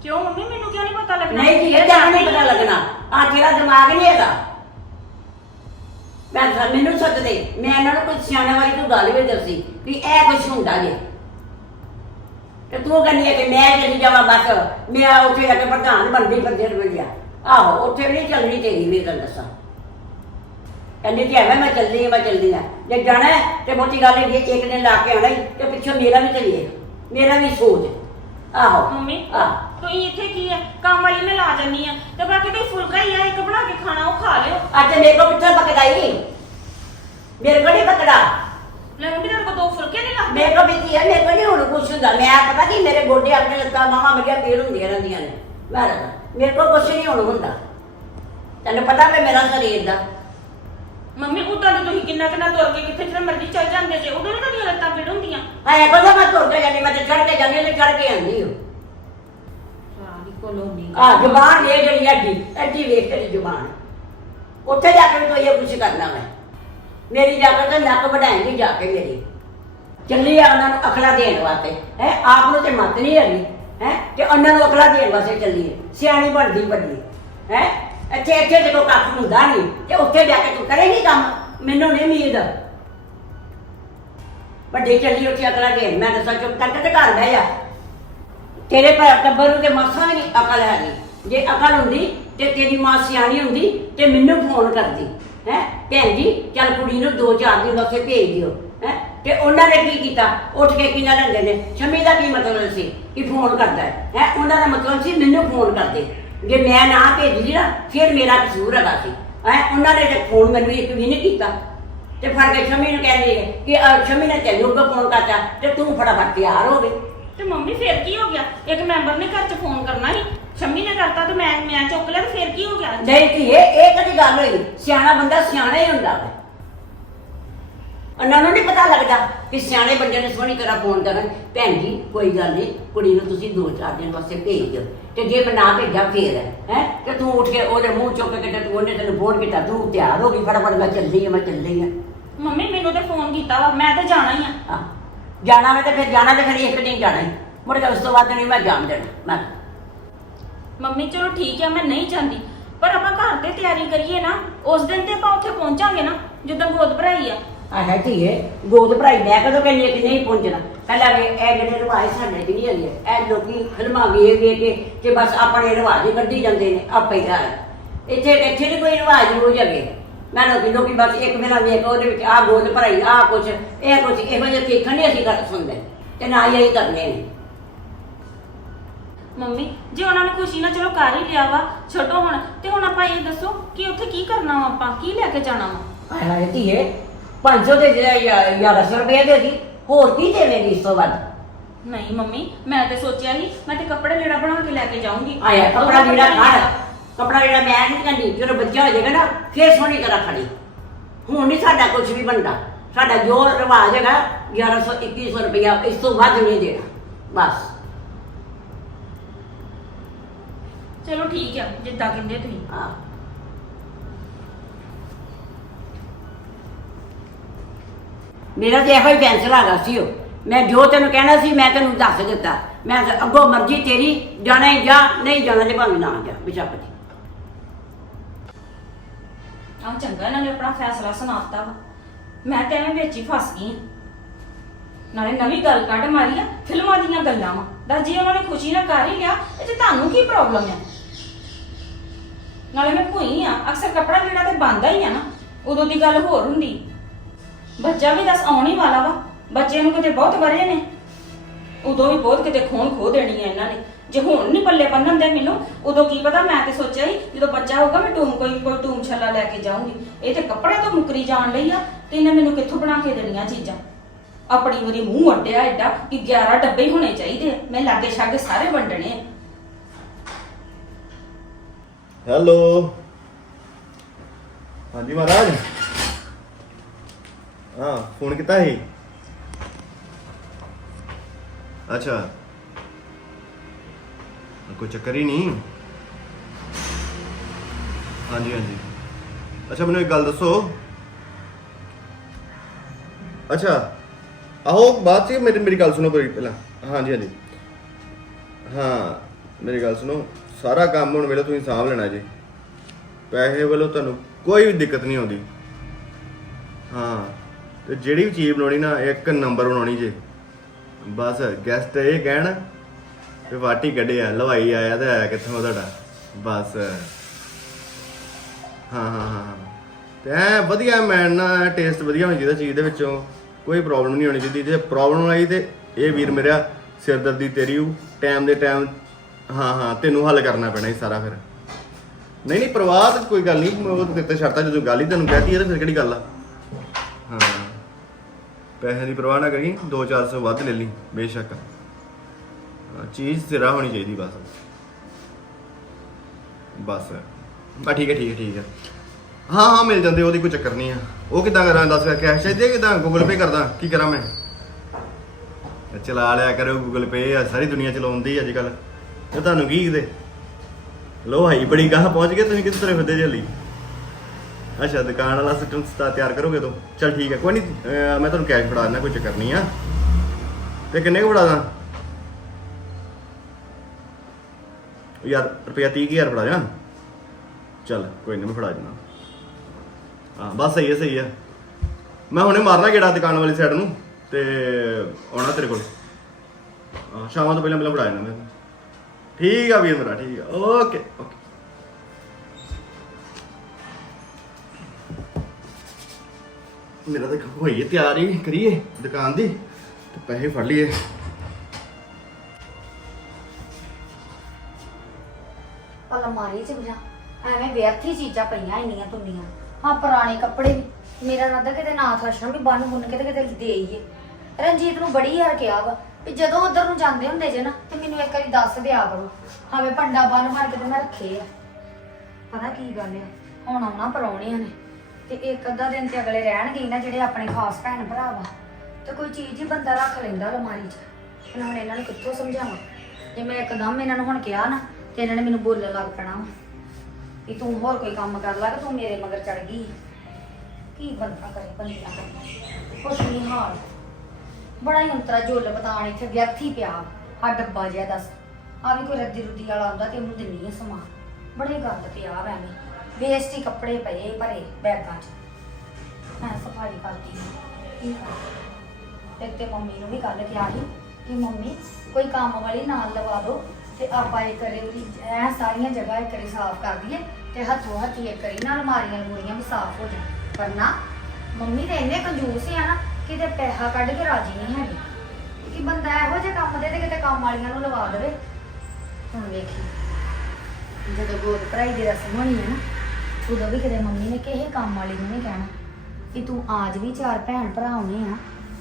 ਕਿਉਂ ਮੰਮੀ ਮੈਨੂੰ ਕਿਉਂ ਨਹੀਂ ਪਤਾ ਲੱਗਣਾ? ਨਹੀਂ ਜੀ ਇਹ ਜਾਣ ਨਹੀਂ ਪਤਾ ਲੱਗਣਾ। ਆ ਤੇਰਾ ਦਿਮਾਗ ਨਹੀਂ ਹੈਗਾ। ਮੈਂ ਕਿਹਾ ਮੈਨੂੰ ਸੱਦਦੇ। ਮੈਂ ਇਹਨਾਂ ਨੂੰ ਕੋਈ ਸਿਆਣੇ ਵਾਲੀ ਤੂੰ ਗੱਲ ਵੀ ਦੱਸੀ ਵੀ ਇਹ ਕੁਝ ਹੁੰਦਾ ਜੇ। ਤੇ ਤੂੰ ਕਹਿੰਦੀ ਹੈ ਕਿ ਮੈਂ ਚਲੀ ਜਾਵਾਂ ਬਸ। ਮੈਂ ਉੱਥੇ ਜਾ ਕੇ ਪ੍ਰਧਾਨ ਬਣਦੀ ਫਿਰਦੇ ਰਵਈਆ ਆਹੋ, ਉੱਥੇ ਵੀ ਨਹੀਂ ਚੱਲਣੀ ਤੇਰੀ ਵੀ ਗੱਲ ਦੱਸਾਂ। ਕਹਿੰਦੀ ਕਿ ਐਵੇਂ ਮੈਂ ਚੱਲਦੀ ਹਾਂ ਮੈਂ ਚੱਲਦੀ ਹਾਂ ਜੇ ਜਾਣਾ ਤੇ ਮੋਟੀ ਗੱਲ ਹੈ, ਇੱਕ ਦਿਨ ਲਾ ਕੇ ਆਉਣਾ ਹੀ ਤੇ ਪਿੱਛੋਂ ਮੇਰਾ ਵੀ ਚੱਲੀਏ ਮੇਰਾ ਵੀ ਸੋਚ। ਆਹੋ। ਮੰਮੀ ਆਹ। ਤੁਸੀਂ ਇੱਥੇ ਕੀ ਹੈ ਕੰਮ ਵਾਲੀ ਮੈਂ ਲਾ ਜੰਨੀ ਆ। ਤੇ ਬਾਕੀ ਤੇ ਫੁਲਕਾ ਹੀ ਆ ਇੱਕ ਬਣਾ ਕੇ ਖਾਣਾ ਉਹ ਖਾ ਲਿਓ। ਅੱਜ ਮੇਰੇ ਕੋ ਪਿੱਛੇ ਪਕੜਾਈ ਮੇਰੇ ਕੋਲ ਨਹੀਂ ਪਕੜਾ। ਲੈ ਮੰਮੀ ਤੁਹਾਡੇ ਕੋਲ ਦੋ ਫੁਲਕੇ ਨਹੀਂ ਲੱਗਦੇ? ਮੇਰੇ ਕੋ ਵੀ ਹੈ ਮੇਰੇ ਕੋ ਨਹੀਂ ਹੁਣ ਕੁਛ ਹੁੰਦਾ। ਮੈਂ ਪਤਾ ਕੀ ਮੇਰੇ ਗੋਡੇ ਆਪਣੇ ਲੱਤਾਂ ਬਾਹਾਂ ਮੇਰੀਆਂ ਪੀੜ ਹੁੰਦੀਆਂ ਰਹਿੰਦੀਆਂ ਨੇ। ਦੱਸਾਂ, ਮੇਰੇ ਕੋਲ ਕੁਛ ਨਹੀਂ ਹੁਣ ਹੁੰਦਾ। ਤੈਨੂੰ ਪਤਾ ਮੈਂ ਮੇਰਾ ਸਰੀਰ ਦਾ ਮੰਮੀ ਉਦਾਂ ਤੇ ਤੁਸੀਂ ਕਿੰਨਾ ਕਿੰਨਾ ਤੁਰ ਕੇ ਕਿੱਥੇ ਜਿੱਥੇ ਮਰਜ਼ੀ ਚੱਲ ਜਾਂਦੇ ਜੇ ਉਦੋਂ ਨੀ ਤੁਹਾਡੀਆਂ ਲੱਤਾਂ ਪੀੜ ਹੁੰਦੀਆਂ। ਐ ਕਦੋਂ ਮੈਂ ਤੁਰ ਕੇ ਜਾਂਦੀ ਮੈਂ ਤੇ ਚੜ ਕੇ ਜਾਂਦੀ ਤੇ ਚੜ ਕੇ ਆਉਂਦੀ ਹਾਂ। ਸਾਰੀ ਕੋਲੋਨੀ ਆ ਜ਼ੁਬਾਨ ਇਹ ਜਿਹੜੀ ਐਡੀ ਐਡੀ ਵੇਖ ਤੇਰੀ ਜ਼ੁਬਾਨ। ਉੱਥੇ ਜਾ ਕੇ ਵੀ ਤੂੰ ਇਹ ਕੁਛ ਕਰਨਾ ਮੈਂ। ਮੇਰੀ ਜਾ ਕੇ ਤਾਂ ਨੱਕ ਵਢਾਏਂਗੀ ਜਾ ਕੇ ਮੇਰੀ। ਚੱਲੀ ਆ ਉਹਨਾਂ ਨੂੰ ਅਕਲਾ ਦੇਣ ਵਾਸਤੇ। ਹੈ ਆਪ ਨੂੰ ਤੇ ਮੱਤ ਨਹੀਂ ਹੈਗੀ। ਹੈ ਤੇ ਉਹਨਾਂ ਨੂੰ ਅਕਲਾ ਦੇਣ ਵਾਸਤੇ ਚੱਲੀ ਹੈ ਸਿਆਣੀ ਬਣਦੀ ਵੱਡੀ। ਹੈ ਇੱਥੇ ਇੱਥੇ ਤੇ ਕੋਈ ਕੱਖ ਹੁੰਦਾ ਨਹੀਂ ਤੇ ਉੱਥੇ ਜਾ ਕੇ ਤੂੰ ਕਰੇਂਗੀ ਕੰਮ? ਮੈਨੂੰ ਨਹੀਂ ਉਮੀਦ। ਵੱਡੇ ਚੱਲੀ ਉੱਥੇ ਅਕਲਾ ਦੇਣ ਮੈਂ ਦੱਸਾਂ ਚੁੱਪ ਕਰਕੇ ਤੇ ਘਰ ਬਹਿ ਜਾ ਤੇਰੇ ਪਰ ਟੱਬਰ ਨੂੰ ਤੇ ਮਾਸਾ ਨਹੀਂ ਅਕਲ ਹੈਗੀ। ਜੇ ਅਕਲ ਹੁੰਦੀ ਤੇ ਤੇਰੀ ਮਾਂ ਸਿਆਣੀ ਹੁੰਦੀ ਤੇ ਮੈਨੂੰ ਫੋਨ ਕਰਦੀ, ਹੈ? ਭੈਣ ਜੀ, ਚੱਲ ਕੁੜੀ ਨੂੰ ਦੋ ਚਾਰ ਦਿਨ ਵਾਸਤੇ ਭੇਜ ਦਿਓ, ਹੈ? ਤੇ ਉਹਨਾਂ ਨੇ ਕੀ ਕੀਤਾ? ਉੱਠ ਕੇ ਕਿਨਾਂ ਲੈਂਦੇ ਨੇ? ਸ਼ਮੀ ਦਾ ਕੀ ਮਤਲਬ ਸੀ? ਕਿ ਫੋਨ ਕਰਦਾ ਹੈ, ਹੈਂ? ਉਹਨਾਂ ਦਾ ਮਤਲਬ ਸੀ ਮੈਨੂੰ ਫੋਨ ਕਰਦੇ। ਜੇ ਮੈਂ ਨਾ ਭੇਜੀ ਨਾ ਫਿਰ ਮੇਰਾ ਕਸੂਰ ਹੈਗਾ ਸੀ। ਹੈ ਉਹਨਾਂ ਨੇ ਤੇ ਫੋਨ ਮੈਨੂੰ ਇੱਕ ਵੀ ਨਹੀਂ ਕੀਤਾ ਤੇ ਫੜ ਕੇ ਸ਼ਮੀ ਨੂੰ ਕਹਿੰਦੀ ਹੈ ਕਿ ਅਹ, ਸ਼ਮੀ ਨੇ ਤੈਨੂੰ ਕੋ ਫੋਨ ਕਰਤਾ ਤੇ ਤੂੰ ਫਟਾਫਟ ਤਿਆਰ ਹੋ ਗਈ। ਤੇ ਮੰਮੀ ਫੇਰ ਕੀ ਹੋ ਗਿਆ? ਇੱਕ ਮੈਂਬਰ ਨੇ ਘਰ 'ਚ ਫੋਨ ਕਰਨਾ ਸੀ ਸ਼ੰਮੀ ਨੇ ਕਰਤਾ ਤੇ ਮੈਂ ਮੈਂ ਚੁੱਕ ਲਿਆ ਤੇ ਫੇਰ ਕੀ ਹੋ ਗਿਆ? ਨਹੀਂ ਧੀਏ ਇਹ ਕਦੀ ਗੱਲ ਹੋਈ? ਸਿਆਣਾ ਬੰਦਾ ਸਿਆਣਾ ਹੀ ਹੁੰਦਾ ਵਾ। ਉਹਨਾਂ ਨੂੰ ਨਹੀਂ ਪਤਾ ਲੱਗਦਾ ਕਿ ਸਿਆਣੇ ਬੰਦੇ ਨੇ ਸੋਹਣੀ ਤਰ੍ਹਾਂ ਫੋਨ ਕਰਨ। ਭੈਣ ਜੀ ਕੋਈ ਗੱਲ ਨਹੀਂ ਕੁੜੀ ਨੂੰ ਤੁਸੀਂ ਦੋ ਚਾਰ ਦਿਨ ਵਾਸਤੇ ਭੇਜ ਦਿਓ। ਤੇ ਜੇ ਮੈਂ ਨਾ ਭੇਜਾਂ ਫੇਰ ਹੈ? ਹੈਂ? ਤੇ ਤੂੰ ਉੱਠ ਕੇ ਉਹਦੇ ਮੂੰਹ ਚੁੱਕ ਕੇ ਤੇ ਤੂੰ ਉਹਨੇ ਤੈਨੂੰ ਫੋਨ ਕੀਤਾ ਤੂੰ ਤਿਆਰ ਹੋ ਗਈ ਫਟਾਫਟ ਮੈਂ ਚੱਲਦੀ ਹਾਂ ਮੈਂ ਚੱਲਦੀ ਹਾਂ ਮੰਮੀ ਮੈਨੂੰ ਤੇ ਫੋਨ ਕੀਤਾ ਵਾ ਮੈਂ ਤੇ ਜਾਣਾ ਹੀ ਆ। ਆਹ, ਜਾਣਾ ਮੈਂ ਤੇ ਫਿਰ ਜਾਣਾ ਤੇ ਫਿਰ ਇੱਕ ਦਿਨ ਜਾਣਾ ਹੀ। ਮੁੜ ਕੇ ਉਸ ਤੋਂ ਬਾਅਦ ਨਹੀਂ ਮੈਂ ਜਾਣ ਦੇਣਾ ਮੈਂ। ਮੰਮੀ ਚਲੋ ਠੀਕ ਆ ਮੈਂ ਨਹੀਂ ਜਾਂਦੀ। ਪਰ ਆਪਾਂ ਘਰ ਤੇ ਤਿਆਰੀ ਕਰੀਏ ਨਾ ਉਸ ਦਿਨ ਤੇ ਆਪਾਂ ਉੱਥੇ ਪਹੁੰਚਾਂਗੇ ਨਾ ਜਦੋਂ ਗੋਦ ਭਰਾਈ ਆ। ਆ ਹੈ ਧੀਏ ਗੋਦ ਭਰਾਈ ਮੈਂ ਕਦੋਂ ਕਹਿੰਦੀ ਹਾਂ ਕਿ ਨਹੀਂ ਪਹੁੰਚਣਾ ਪਹਿਲਾਂ ਵੇ ਇਹ ਜਿਹੜੇ ਰਿਵਾਜ ਸਾਡੇ ਚ ਨਹੀਂ ਹੈਗੇ ਇਹ ਲੋਕੀ ਫਿਲਮਾਂ ਵੇਖ ਵੇਖ ਕੇ ਤੇ ਬਸ ਆਪਣੇ ਰਿਵਾਜ ਹੀ ਕੱਢੀ ਜਾਂਦੇ ਨੇ ਆਪੇ ਹੀ ਹਾਲ ਇੱਥੇ ਇੱਥੇ ਨਹੀਂ ਕੋਈ ਰਿਵਾਜ ਹੋ ਜਾਵੇ। ਮੈਂ ਲੋਕੀ ਲੋਕੀ ਬਸ ਇੱਕ ਫਿਲਮ ਵੇਖ ਕੇ ਉਹਦੇ ਵਿੱਚ ਆ ਗੋਦ ਭਰਾਈ ਆ ਕੁਛ ਇਹ ਕੁਛ ਇਹੋ ਜਿਹੇ ਦੇਖਣ ਨਹੀਂ ਅਸੀਂ ਕਰ ਸੁਣਦੇ ਤੇ ਨਾ ਹੀ ਅਸੀਂ ਕਰਨੇ ਨੇ ਮੰਮੀ ਜੇ ਉਹਨਾਂ ਨੇ ਖੁਸ਼ੀ ਨਾਲ ਚਲੋ ਕਰ ਹੀ ਲਿਆ ਵਾ ਛੱਡੋ ਹੁਣ ਤੇ ਹੁਣ ਆਪਾਂ ਇਹ ਦੱਸੋ ਕਿ ਉੱਥੇ ਕੀ ਕਰਨਾ ਵਾ ਆਪਾਂ ਕੀ ਲੈ ਕੇ ਜਾਣਾ ਵਾ? ਹਾਏ ਧੀਏ 500 ਦੇ ਜਿਹੜਾ 1100 ਰੁਪਏ ਦੇ ਦੀ ਹੋਰ ਕੀ ਦੇਵੇਂਗੀ ਇਸ ਤੋਂ ਵੱਧ? ਨਹੀਂ ਮੰਮੀ ਮੈਂ ਤੇ ਸੋਚਿਆ ਸੀ ਮੈਂ ਤੇ ਕੱਪੜੇ ਲੀੜਾ ਬਣਾ ਕੇ ਲੈ ਕੇ ਜਾਊਂਗੀ। ਆਇਆ ਕਪੜਾ ਜਿਹੜਾ ਖਾੜ ਕਪੜਾ ਜਿਹੜਾ ਮੈਂ ਨਹੀਂ ਕਹਿੰਦੀ ਜਦੋਂ ਬੱਚਾ ਹੋ ਜਾਏਗਾ ਨਾ ਫੇਰ ਸੋਹਣੀ ਤਰ੍ਹਾਂ ਖੜੀ। ਹੁਣ ਨਹੀਂ ਸਾਡਾ ਕੁਝ ਵੀ ਬਣਦਾ। ਸਾਡਾ ਜੋ ਰਿਵਾਜ ਹੈਗਾ 1100 2100 ਰੁਪਇਆ ਇਸ ਤੋਂ ਵੱਧ ਨਹੀਂ ਦੇਣਾ। ਬਸ। ਚਲੋ ਠੀਕ ਆ ਜਿੱਦਾਂ ਕਹਿੰਦੇ ਤੁਸੀਂ। ਹਾਂ। ਮੇਰਾ ਤੇ ਇਹੋ ਹੀ ਫੈਸਲਾ ਹੈਗਾ ਸੀ ਉਹ। ਮੈਂ ਜੋ ਤੈਨੂੰ ਕਹਿਣਾ ਸੀ ਮੈਂ ਤੈਨੂੰ ਦੱਸ ਦਿੱਤਾ। ਮੈਂ ਕਿਹਾ, ਅੱਗੋਂ ਮਰਜ਼ੀ ਤੇਰੀ ਜਾਣਾ ਹੀ ਜਾ ਨਹੀਂ ਜਾਣਾ ਤੇ ਭਾਵੇਂ ਨਾ ਜਾ ਬਿਸ਼ੱਕ ਦੀ। ਆ ਚੰਗਾ ਇਹਨਾਂ ਨੇ ਆਪਣਾ ਫੈਸਲਾ ਸੁਣਾਤਾ ਵਾ। ਮੈਂ ਤੇ ਐਵੇਂ ਵਿੱਚ ਹੀ ਫਸ ਗਈ ਆਂ। ਨਾਲੇ ਨਵੀਂ ਗੱਲ ਕੱਢ ਮਾਰੀ ਆ ਫਿਲਮਾਂ ਦੀਆਂ ਗੱਲਾਂ ਵਾ। ਦਾ ਜੇ ਉਹਨਾਂ ਨੇ ਖੁਸ਼ੀ ਨਾਲ ਕਰ ਹੀ ਲਿਆ ਇਹ ਤੇ ਤੁਹਾਨੂੰ ਕੀ ਪ੍ਰੋਬਲਮ ਹੈ ਨਾਲੇ ਮੈਂ ਭੂਈ ਆ ਅਕਸਰ ਕੱਪੜਾ ਜਿਹੜਾ ਤੇ ਬੰਦਾ ਹੀ ਆ ਨਾ ਉਦੋਂ ਦੀ ਗੱਲ ਹੋਰ ਹੁੰਦੀ। ਬੱਚਾ ਵੀ ਦੱਸ ਆਉਣ ਹੀ ਵਾਲਾ ਵਾ। ਬੱਚੇ ਨੂੰ ਕਿਤੇ ਬਹੁਤ ਵਰੇ ਨੇ। ਉਦੋਂ ਵੀ ਬਹੁਤ ਕਿਤੇ ਖੋਣ ਖੋ ਦੇਣੀ ਆ ਇਹਨਾਂ ਨੇ। ਜੇ ਹੁਣ ਨਹੀਂ ਪੱਲੇ ਬੰਨਣ ਦੇ ਮੈਨੂੰ, ਉਦੋਂ ਕੀ ਪਤਾ ਮੈਂ ਤੇ ਸੋਚਿਆ ਸੀ, ਜਦੋਂ ਬੱਚਾ ਹੋਊਗਾ ਮੈਂ ਟੂਮ ਕੋਈ ਕੋਈ ਟੂਮ ਛੱਲਾ ਲੈ ਕੇ ਜਾਊਂਗੀ। ਇਹ ਤੇ ਕੱਪੜੇ ਤੋਂ ਮੁਕਰੀ ਜਾਣ ਲਈ ਆ ਤੇ ਇਹਨੇ ਮੈਨੂੰ ਕਿੱਥੋਂ ਬਣਾ ਕੇ ਦੇਣੀਆਂ ਚੀਜ਼ਾਂ? ਆਪਣੀ ਉਹਦੀ ਮੂੰਹ ਅੱਡਿਆ ਐਡਾ ਕਿ 11 ਡੱਬੇ ਹੀ ਹੋਣੇ ਚਾਹੀਦੇ ਆ। ਮੈਂ ਲਾਗੇ ਛਾਗੇ ਸਾਰੇ ਵੰਡਣੇ ਆ। ਹੈਲੋ। ਹਾਂਜੀ ਮਹਾਰਾਜ। ਹਾਂ ਫੋਨ ਕੀਤਾ ਸੀ? ਅੱਛਾ। ਕੋਈ ਚੱਕਰ ਹੀ ਨਹੀਂ। ਹਾਂਜੀ ਹਾਂਜੀ। ਅੱਛਾ, ਮੈਨੂੰ ਇੱਕ ਗੱਲ ਦੱਸੋ। ਅੱਛਾ, ਆਹੋ, ਬਾਅਦ ਚ ਮੇਰੀ ਮੇਰੀ ਗੱਲ ਸੁਣੋ ਕੋਈ ਪਹਿਲਾਂ। ਹਾਂਜੀ ਹਾਂਜੀ। ਹਾਂ, ਮੇਰੀ ਗੱਲ ਸੁਣੋ। ਸਾਰਾ ਕੰਮ ਹੁਣ ਵੇਲੇ ਤੁਸੀਂ ਸਾਂਭ ਲੈਣਾ ਜੀ। ਪੈਸੇ ਵੱਲੋਂ ਤੁਹਾਨੂੰ ਕੋਈ ਵੀ ਦਿੱਕਤ ਨਹੀਂ ਆਉਂਦੀ। ਹਾਂ। ਤੇ ਜਿਹੜੀ ਵੀ ਚੀਜ਼ ਬਣਾਉਣੀ ਨਾ, ਇੱਕ ਨੰਬਰ ਬਣਾਉਣੀ ਜੇ। ਬਸ ਗੈਸਟ ਇਹ ਕਹਿਣ ਤੇ ਵਾਟੀ ਕੱਢਿਆ ਲਵਾਈ ਆਇਆ ਤੇ ਆਇਆ ਕਿੱਥੋਂ ਤੁਹਾਡਾ। ਬਸ। ਹਾਂ ਹਾਂ ਹਾਂ ਹਾਂ। ਤੇ ਐ ਵਧੀਆ ਮੈਨ ਨਾ ਟੇਸਟ ਵਧੀਆ ਹੋਣਾ ਚਾਹੀਦਾ ਚੀਜ਼ ਦੇ ਵਿੱਚੋਂ। ਕੋਈ ਪ੍ਰੋਬਲਮ ਨਹੀਂ ਹੋਣੀ ਚਾਹੀਦੀ। ਜੇ ਪ੍ਰੋਬਲਮ ਆਈ ਤੇ ਇਹ ਵੀਰ ਮੇਰਾ ਸਿਰਦਰਦੀ ਤੇਰੀ ਉਹ ਟਾਈਮ ਦੇ ਟਾਈਮ ਹਾਂ ਹਾਂ, ਤੈਨੂੰ ਹੱਲ ਕਰਨਾ ਪੈਣਾ ਇਹ ਸਾਰਾ ਫਿਰ। ਨਹੀਂ ਨਹੀਂ, ਪ੍ਰਵਾਹ ਤਾਂ ਕੋਈ ਗੱਲ ਨਹੀਂ। ਉਹ ਤੇ ਸ਼ਰਤਾਂ ਜਦੋਂ ਗੱਲ ਹੀ ਤੈਨੂੰ ਕਹਤੀ ਹੈ ਤਾਂ ਫਿਰ ਕਿਹੜੀ ਗੱਲ ਆ? ਪੈਸੇ ਦੀ ਪਰਵਾਹ ਨਾ ਕਰੀ 2-400 ਵੱਧ ਲੈ ਲਈ, ਬੇਸ਼ੱਕ। ਚੀਜ਼ ਸਿਰਾ ਹੋਣੀ ਚਾਹੀਦੀ ਬਸ। ਬਸ। ਬਾ ਠੀਕ ਹੈ ਠੀਕ ਹੈ ਠੀਕ ਹੈ। ਹਾਂ ਹਾਂ, ਮਿਲ ਜਾਂਦੇ, ਉਹਦੀ ਕੋਈ ਚੱਕਰ ਨਹੀਂ ਆ। ਉਹ ਕਿੱਦਾਂ ਕਰਾਂ, ਦੱਸ ਕੈਸ਼ ਚਾਹੀਦੇ ਕਿੱਦਾਂ? ਗੂਗਲ ਪੇ ਕਰਦਾ, ਕੀ ਕਰਾਂ ਮੈਂ? ਚਲਾ ਲਿਆ ਕਰੋ ਗੂਗਲ ਪੇ ਆ ਸਾਰੀ ਦੁਨੀਆ ਚਲਾਉਂਦੀ ਅੱਜ ਕੱਲ ਤੇ ਤੁਹਾਨੂੰ ਕੀ ਕਿਤੇ? ਲੋ ਹਾਈ, ਬੜੀ ਗਾਹ ਪਹੁੰਚ ਗਏ, ਤੁਸੀਂ ਕਿੱਥੇ ਤੁਰੇ ਫਿਰਦੇ ਜਲਦੀ ਅੱਛਾ, ਦੁਕਾਨ ਵਾਲਾ ਸਿਸਟਮ ਸਤਾ ਤਿਆਰ ਕਰੋਗੇ ਤੋਂ? ਚਲ ਠੀਕ ਹੈ, ਕੋਈ ਨਹੀਂ, ਅਹ, ਮੈਂ ਤੁਹਾਨੂੰ ਕੈਸ਼ ਫੜਾ ਦਿੰਦਾ, ਕੋਈ ਚੱਕਰ ਨਹੀਂ ਆ। ਤੇ ਕਿੰਨੇ ਕੁ ਫੜਾ ਦਾਂ? ਯਾਰ ਰੁਪਿਆ 30000 ਫੜਾ ਜਾ ਚੱਲ, ਕੋਈ ਨਹੀਂ ਮੈਂ ਫੜਾ ਦਿੰਦਾ। ਹਾਂ, ਬਸ ਸਹੀ ਹੈ ਸਹੀ ਹੈ। ਮੈਂ ਹੁਣੇ ਮਾਰਨਾ ਗੇੜਾ ਦੁਕਾਨ ਵਾਲੀ ਸਾਈਡ ਨੂੰ, ਤੇ ਆਉਣਾ ਤੇਰੇ ਕੋਲ। ਹਾਂ, ਸ਼ਾਮਾਂ ਤੋਂ ਪਹਿਲਾਂ ਪਹਿਲਾਂ ਫੜਾ ਜਾਣਾ ਮੈਂ। ਠੀਕ ਆ ਵੀਰ ਮੇਰਾ, ਠੀਕ ਆ। ਓਕੇ ਮੇਰਾ ਤਾਂ ਹੋਈ ਹੈ ਤਿਆਰੀ ਕਰੀਏ ਦੁਕਾਨ ਦੀ, ਤੇ ਪੈਸੇ ਫੜ ਲਈਏ। ਅਲਮਾਰੀ ਚ ਬਿਨਾ ਐਵੇਂ ਵਿਅਰਥੀ ਚੀਜ਼ਾਂ ਪਈਆਂ ਇੰਨੀਆਂ ਤੁੰਨੀਆਂ ਹਾਂ, ਪੁਰਾਣੇ ਕੱਪੜੇ ਵੀ, ਮੇਰਾ ਰੱਦਾ ਕਿਤੇ ਨਾਥ ਆਸ਼ਰਮ ਵੀ ਬੰਨ ਬੁੰਨ ਕੇ ਤੇ ਕਿਤੇ ਦੇ ਆਈਏ। ਰਣਜੀਤ ਨੂੰ ਬੜੀ ਯਾਰ ਕਿਹਾ ਵਾ ਵੀ ਜਦੋਂ ਉਧਰ ਨੂੰ ਜਾਂਦੇ ਹੁੰਦੇ ਜੇ ਨਾ, ਤੇ ਮੈਨੂੰ ਇੱਕ ਵਾਰੀ ਦੱਸ ਦਿਆ ਕਰੋ, ਹਵੇਂ ਪੰਡਾ ਬੰਨ ਬਣ ਕੇ ਤੇ ਮੈਂ ਰੱਖੇ ਆ। ਪਤਾ ਕੀ ਗੱਲ ਆ, ਹੁਣ ਆਉਣਾ ਪਰੌਣਿਆਂ ਨੇ ਤੇ ਇੱਕ ਅੱਧਾ ਦਿਨ ਤੇ ਅਗਲੇ ਰਹਿਣਗੇ ਹੀ ਨਾ ਜਿਹੜੇ ਆਪਣੇ ਖਾਸ ਭੈਣ ਭਰਾ ਵਾ। ਤੇ ਕੋਈ ਚੀਜ਼ ਹੀ ਬੰਦਾ ਰੱਖ ਲੈਂਦਾ ਅਲਮਾਰੀ 'ਚ। ਹੁਣ ਹੁਣ ਇਹਨਾਂ ਨੂੰ ਕਿੱਥੋਂ ਸਮਝਾਵਾਂ? ਜੇ ਮੈਂ ਇੱਕਦਮ ਇਹਨਾਂ ਨੂੰ ਹੁਣ ਕਿਹਾ ਨਾ, ਤੇ ਇਹਨਾਂ ਨੇ ਮੈਨੂੰ ਬੋਲਣ ਲੱਗ ਪੈਣਾ ਵਾ। ਵੀ ਤੂੰ ਹੋਰ ਕੋਈ ਕੰਮ ਕਰ ਲੈ ਤੂੰ ਮੇਰੇ ਮਗਰ ਚੜ ਗਈ। ਕੀ ਬੰਦਾ ਕਰੇ ਬੰਦਿਆਂ ਦਾ? ਕੁਛ ਨਹੀਂ ਹਾਲ। ਬੜਾ ਹੀ ਅੰਤਰਾ ਜੁੱਲ ਬਤਾਣ ਇੱਥੇ ਵਿਅਰਥੀ ਪਿਆ ਆ ਡੱਬਾ ਜਿਹਾ ਦੱਸ। ਆ ਵੀ ਕੋਈ ਰੱਦੀ ਰੁੱਦੀ ਵਾਲਾ ਆਉਂਦਾ ਤੇ ਉਹਨੂੰ ਦਿੰਨੀ ਆ ਸਮਾਨ। ਬੜੇ ਗੰਦ ਪਿਆ ਵਾ ਵੇਸਟੀ ਕੱਪੜੇ ਪਏ ਭਰੇ ਬੈਗਾਂ 'ਚ। ਮੈਂ ਸਫ਼ਾਈ ਕਰਦੀ ਹਾਂ। ਕੀ ਕਰਾਂ? ਤੇ ਤੇ ਮੰਮੀ ਨੂੰ ਵੀ ਕੱਲ ਕਿਹਾ ਸੀ ਕਿ ਮੰਮੀ, ਕੋਈ ਕੰਮ ਵਾਲੀ ਨਾਲ ਲਵਾ ਦਿਓ ਤੇ ਆਪਾਂ ਇਹ ਕਰੇ ਉਹਦੀ ਐ ਸਾਰੀਆਂ ਜਗ੍ਹਾ ਇੱਕ ਵਾਰੀ ਸਾਫ਼ ਕਰ ਦਈਏ ਤੇ ਹੱਥੋਂ ਹੱਥੀ ਇੱਕ ਵਾਰੀ ਨਾਲ ਅਲਮਾਰੀਆਂ ਲਮੂਰੀਆਂ ਵੀ ਸਾਫ਼ ਹੋ ਜਾਣ। ਪਰ ਨਾ, ਮੰਮੀ ਤੇ ਇੰਨੇ ਕੰਜੂਸ ਆ ਨਾ, ਕਿਤੇ ਪੈਸਾ ਕੱਢ ਕੇ ਰਾਜੀ ਨਹੀਂ ਹੈਗੀ। ਕਿ ਬੰਦਾ ਇਹੋ ਜਿਹੇ ਕੰਮ ਦੇ ਤੇ ਕਿਤੇ ਕੰਮ ਵਾਲੀਆਂ ਨੂੰ ਲਵਾ ਦੇਵੇ। ਹੁਣ ਵੇਖੀ। ਜਦੋਂ ਗੋਦ ਭਰਾਈ ਦੀ ਰਸਮ ਹੋਣੀ ਹੈ ਨਾ ਉਦੋਂ ਵੀ ਕਿਤੇ ਮੰਮੀ ਨੇ ਕਿਸੇ ਕੰਮ ਵਾਲੀ ਨੂੰ ਨਹੀਂ ਕਹਿਣਾ ਕਿ ਤੂੰ ਆਜ ਵੀ ਚਾਰ ਭੈਣ ਭਰਾ ਆਉਣੇ ਆ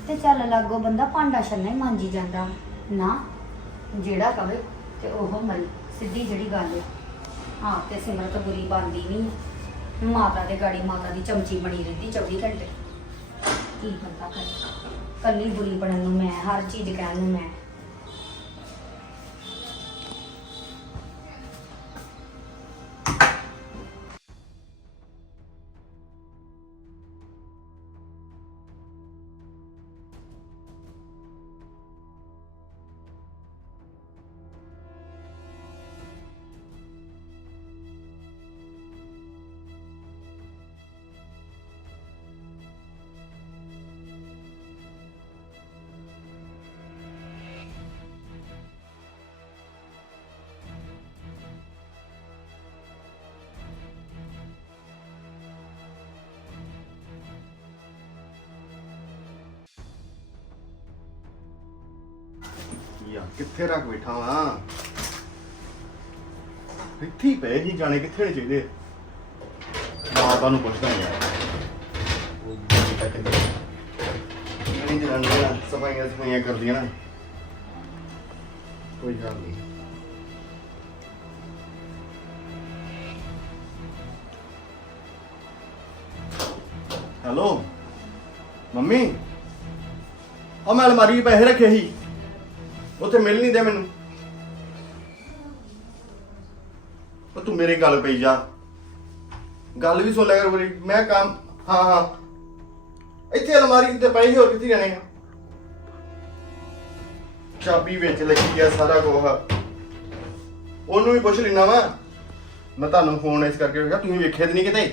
ਤੇ ਚੱਲ ਲਾਗੋ ਬੰਦਾ ਭਾਂਡਾ ਛੰਨਾ ਹੀ ਮਾਂਜੀ ਜਾਂਦਾ ਨਾ, ਜਿਹੜਾ ਕਵੇ ਤੇ ਉਹ ਮਰੀ, ਸਿੱਧੀ ਜਿਹੜੀ ਗੱਲ ਹੈ ਆਪ ਤੇ ਸਿਮਰਤ ਬੁਰੀ ਬਣਦੀ ਨਹੀਂ ਮਾਤਾ ਦੇ ਗਾੜੀ ਮਾਤਾ ਦੀ ਚਮਚੀ ਬਣੀ ਰਹਿੰਦੀ 24 ਘੰਟੇ। ਕੀ ਬੰਦਾ ਕਰੇ? ਕੱਲੀ ਬੁਰੀ ਬਣਨ ਨੂੰ ਮੈਂ, ਹਰ ਚੀਜ਼ ਕਹਿਣ ਨੂੰ ਮੈਂ। ਯਾ ਕਿੱਥੇ ਰੱਖ ਬੈਠਾ ਵਾਂ? ਇੱਥੇ ਹੀ ਪਏ ਸੀ ਜਾਣੇ, ਕਿੱਥੇ ਨੇ ਚਾਹੀਦੇ? ਮਾਤਾ ਨੂੰ ਪੁੱਛਦਾ ਯਾਰ ਨਹੀਂ ਜਨਾਨੀਆਂ ਸਫਾਈਆਂ ਸਫਾਈਆਂ ਕਰਦੀਆਂ ਨਾ। ਕੋਈ ਗੱਲ ਨਹੀਂ। ਹੈਲੋ? ਮੰਮੀ? ਆ ਮੈਂ ਅਲਮਾਰੀ 'ਚ ਪੈਸੇ ਰੱਖੇ ਸੀ। ਉੱਥੇ ਮਿਲ ਨਹੀਂ ਦੇ ਮੈਨੂੰ। ਉਹ ਤੂੰ ਮੇਰੇ ਗੱਲ ਪਈ ਜਾ। ਗੱਲ ਵੀ ਸੁਣ ਲਿਆ ਕਰ ਬੜੀ ਮੈਂ ਕੰਮ ਹਾਂ ਹਾਂ। ਇੱਥੇ ਅਲਮਾਰੀ ਤੇ ਪਏ ਸੀ, ਹੋਰ ਕਿੱਥੇ ਜਾਣੇ ਆ? ਚਾਬੀ ਵਿੱਚ ਲੱਗੀ ਆ ਸਾਰਾ ਕੁਝ ਉਹਨੂੰ ਵੀ ਪੁੱਛ ਲੈਣਾ ਵਾ। ਮੈਂ ਤੁਹਾਨੂੰ ਫੋਨ ਇਸ ਕਰਕੇ ਕਿਹਾ ਤੁਸੀਂ ਵੇਖਿਆ ਤੇ ਨਹੀਂ ਕਿਤੇ?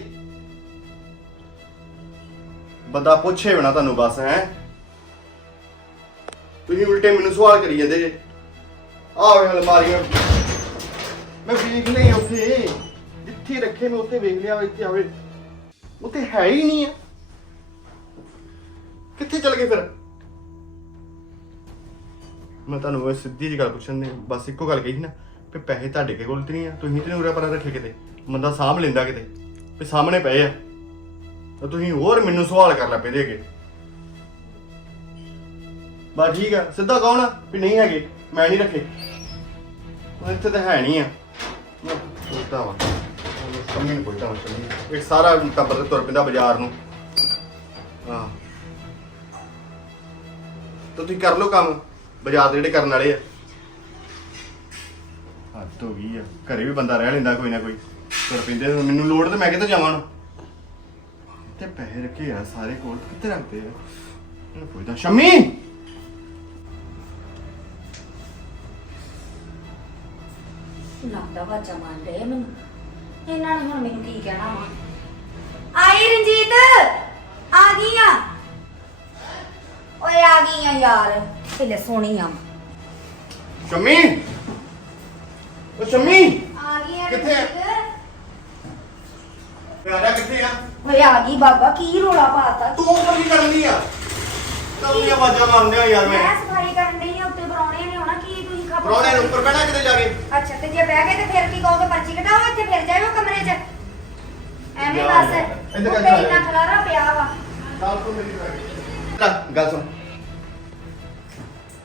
ਬੰਦਾ ਪੁੱਛੇ ਬਿਨਾ ਤੁਹਾਨੂੰ ਬਸ, ਹੈ? ਤੁਸੀਂ ਉਲਟੇ ਮੈਨੂੰ ਸਵਾਲ ਕਰੀ ਜਾਂਦੇ ਜੇ। ਆਹ ਵੇ ਅਲਮਾਰੀਆਂ ਮੈਂ ਵੇਖ ਲਈ ਉੱਥੇ। ਜਿੱਥੇ ਰੱਖੇ ਮੈਂ ਉੱਥੇ ਵੇਖ ਲਿਆ ਇੱਥੇ ਆਵੇ। ਉੱਥੇ ਹੈ ਹੀ ਨਹੀਂ ਆ। ਕਿੱਥੇ ਚਲ ਗਏ ਫਿਰ? ਮੈਂ ਤੁਹਾਨੂੰ ਉਹ ਸਿੱਧੀ ਜੀ ਗੱਲ ਪੁੱਛਣ ਦੇ ਬਸ ਇੱਕੋ ਗੱਲ ਕਹੀ ਸੀ ਨਾ ਕਿ ਪੈਸੇ ਤੁਹਾਡੇ ਕੇ ਕੋਲ ਤੇ ਨਹੀਂ ਆ, ਤੁਸੀਂ ਤੇ ਉਰੇ ਪਰ ਰੱਖੇ ਕਿਤੇ। ਬੰਦਾ ਸਾਂਭ ਲੈਂਦਾ ਕਿਤੇ। ਵੀ ਸਾਹਮਣੇ ਪਏ ਆ। ਤਾਂ ਤੁਸੀਂ ਹੋਰ ਮੈਨੂੰ ਸਵਾਲ ਕਰ ਲੈ ਪਏ ਦੇ ਕੇ ਬਸ ਠੀਕ ਆ। ਸਿੱਧਾ ਕਹੋ ਨਾ ਵੀ ਨਹੀਂ ਹੈਗੇ, ਮੈਂ ਨਹੀਂ ਰੱਖੇ। ਉਹ ਇੱਥੇ ਤਾਂ ਹੈ ਨਹੀਂ ਆ। ਮੈਂ ਪੁੱਛਦਾ ਵਾਂ। ਸਮਝ ਨਹੀਂ ਪੁੱਛਦਾ ਵਾਂ, ਸਮਝ ਇੱਕ ਸਾਰਾ ਟੱਬਰ ਤੁਰ ਪੈਂਦਾ ਬਾਜ਼ਾਰ ਨੂੰ। ਹਾਂ। ਤਾਂ ਤੁਸੀਂ ਕਰ ਲਓ ਕੰਮ, ਬਾਜ਼ਾਰ ਦੇ ਜਿਹੜੇ ਕਰਨ ਵਾਲੇ ਆ। ਹੱਦ ਹੋ ਗਈ ਆ। ਘਰੇ ਵੀ ਬੰਦਾ ਰਹਿ ਲੈਂਦਾ ਕੋਈ ਨਾ ਕੋਈ। ਤੁਰ ਪੈਂਦੇ ਮੈਨੂੰ ਲੋੜ ਤੇ ਮੈਂ ਕਿੱਥੇ ਜਾਵਾਂ ਹੁਣ? ਤੇ ਪੈਸੇ ਰੱਖੇ ਆ ਸਾਰੇ ਕੋਲ? ਕਿੱਥੇ ਰੱਖਦੇ ਆ? ਇਹਨੂੰ ਪੁੱਛਦਾ, ਸ਼ਮੀ! ਲੱਗਦਾ ਵਾਜਾ ਮਾਰਦੇ ਆ ਮੈਨੂੰ। ਇਹਨਾਂ ਨੇ ਹੁਣ ਮੈਨੂੰ ਕੀ ਕਹਿਣਾ ਵਾ? ਆਈ ਰਣਜੀਤ ਆ ਗਈ ਆ। ਓਏ ਆ ਗਈ ਆ ਯਾਰ ਪਹਿਲੇ ਸੋਹਣੀ ਆ। ਸ਼ਮੀ? ਉਹ ਸ਼ਮੀ? ਆ ਗਈ ਆ ਕਿੱਥੇ ਆ? ਰਣਜੀਤ। ਰਾਜਾ ਕਿੱਥੇ ਆ? ਓਏ ਆ ਗਈ ਬਾਬਾ ਕੀ ਰੋਲਾ ਪਾਤਾ? ਤੂੰ ਉਹ ਕੀ ਕਰਨ ਦੀ ਆ? ਤੂੰ ਆਵਾਜ਼ਾਂ ਮਾਰਦੇ ਆ ਯਾਰ ਮੈਂ। ਮੈਂ ਸਫ਼ਾਈ ਕਰਨ ਡਈ ਆ ਉੱਤੇ ਪਰੌਣੇ ਨੇ ਹੋਣਾ ਕੀ ਤੁਸੀਂ ਖਬਰ ਰੋਣੇ ਦੇ ਉੱਪਰ ਬਹਿਣਾ ਕਿਤੇ ਜਾ ਕੇ? ਅੱਛਾ ਤੇ ਜੇ ਬਹਿ ਗਏ ਤੇ ਫਿਰ ਕੀ ਕਹੋਗੇ ਪਰਚੀ ਕਟਾਓ ਇੱਥੇ ਫਿਰ ਜਾਇਓ ਕਮਰੇ 'ਚ। ਐਵੇਂ ਬਸ। ਇੱਧਰ ਉੱਤੇ। ਇੰਨਾ ਖਲਾਰਾ ਪਿਆ ਵਾ। ਗੱਲ ਮੇਰੀ ਗੱਲ ਗੱਲ ਸੁਣ।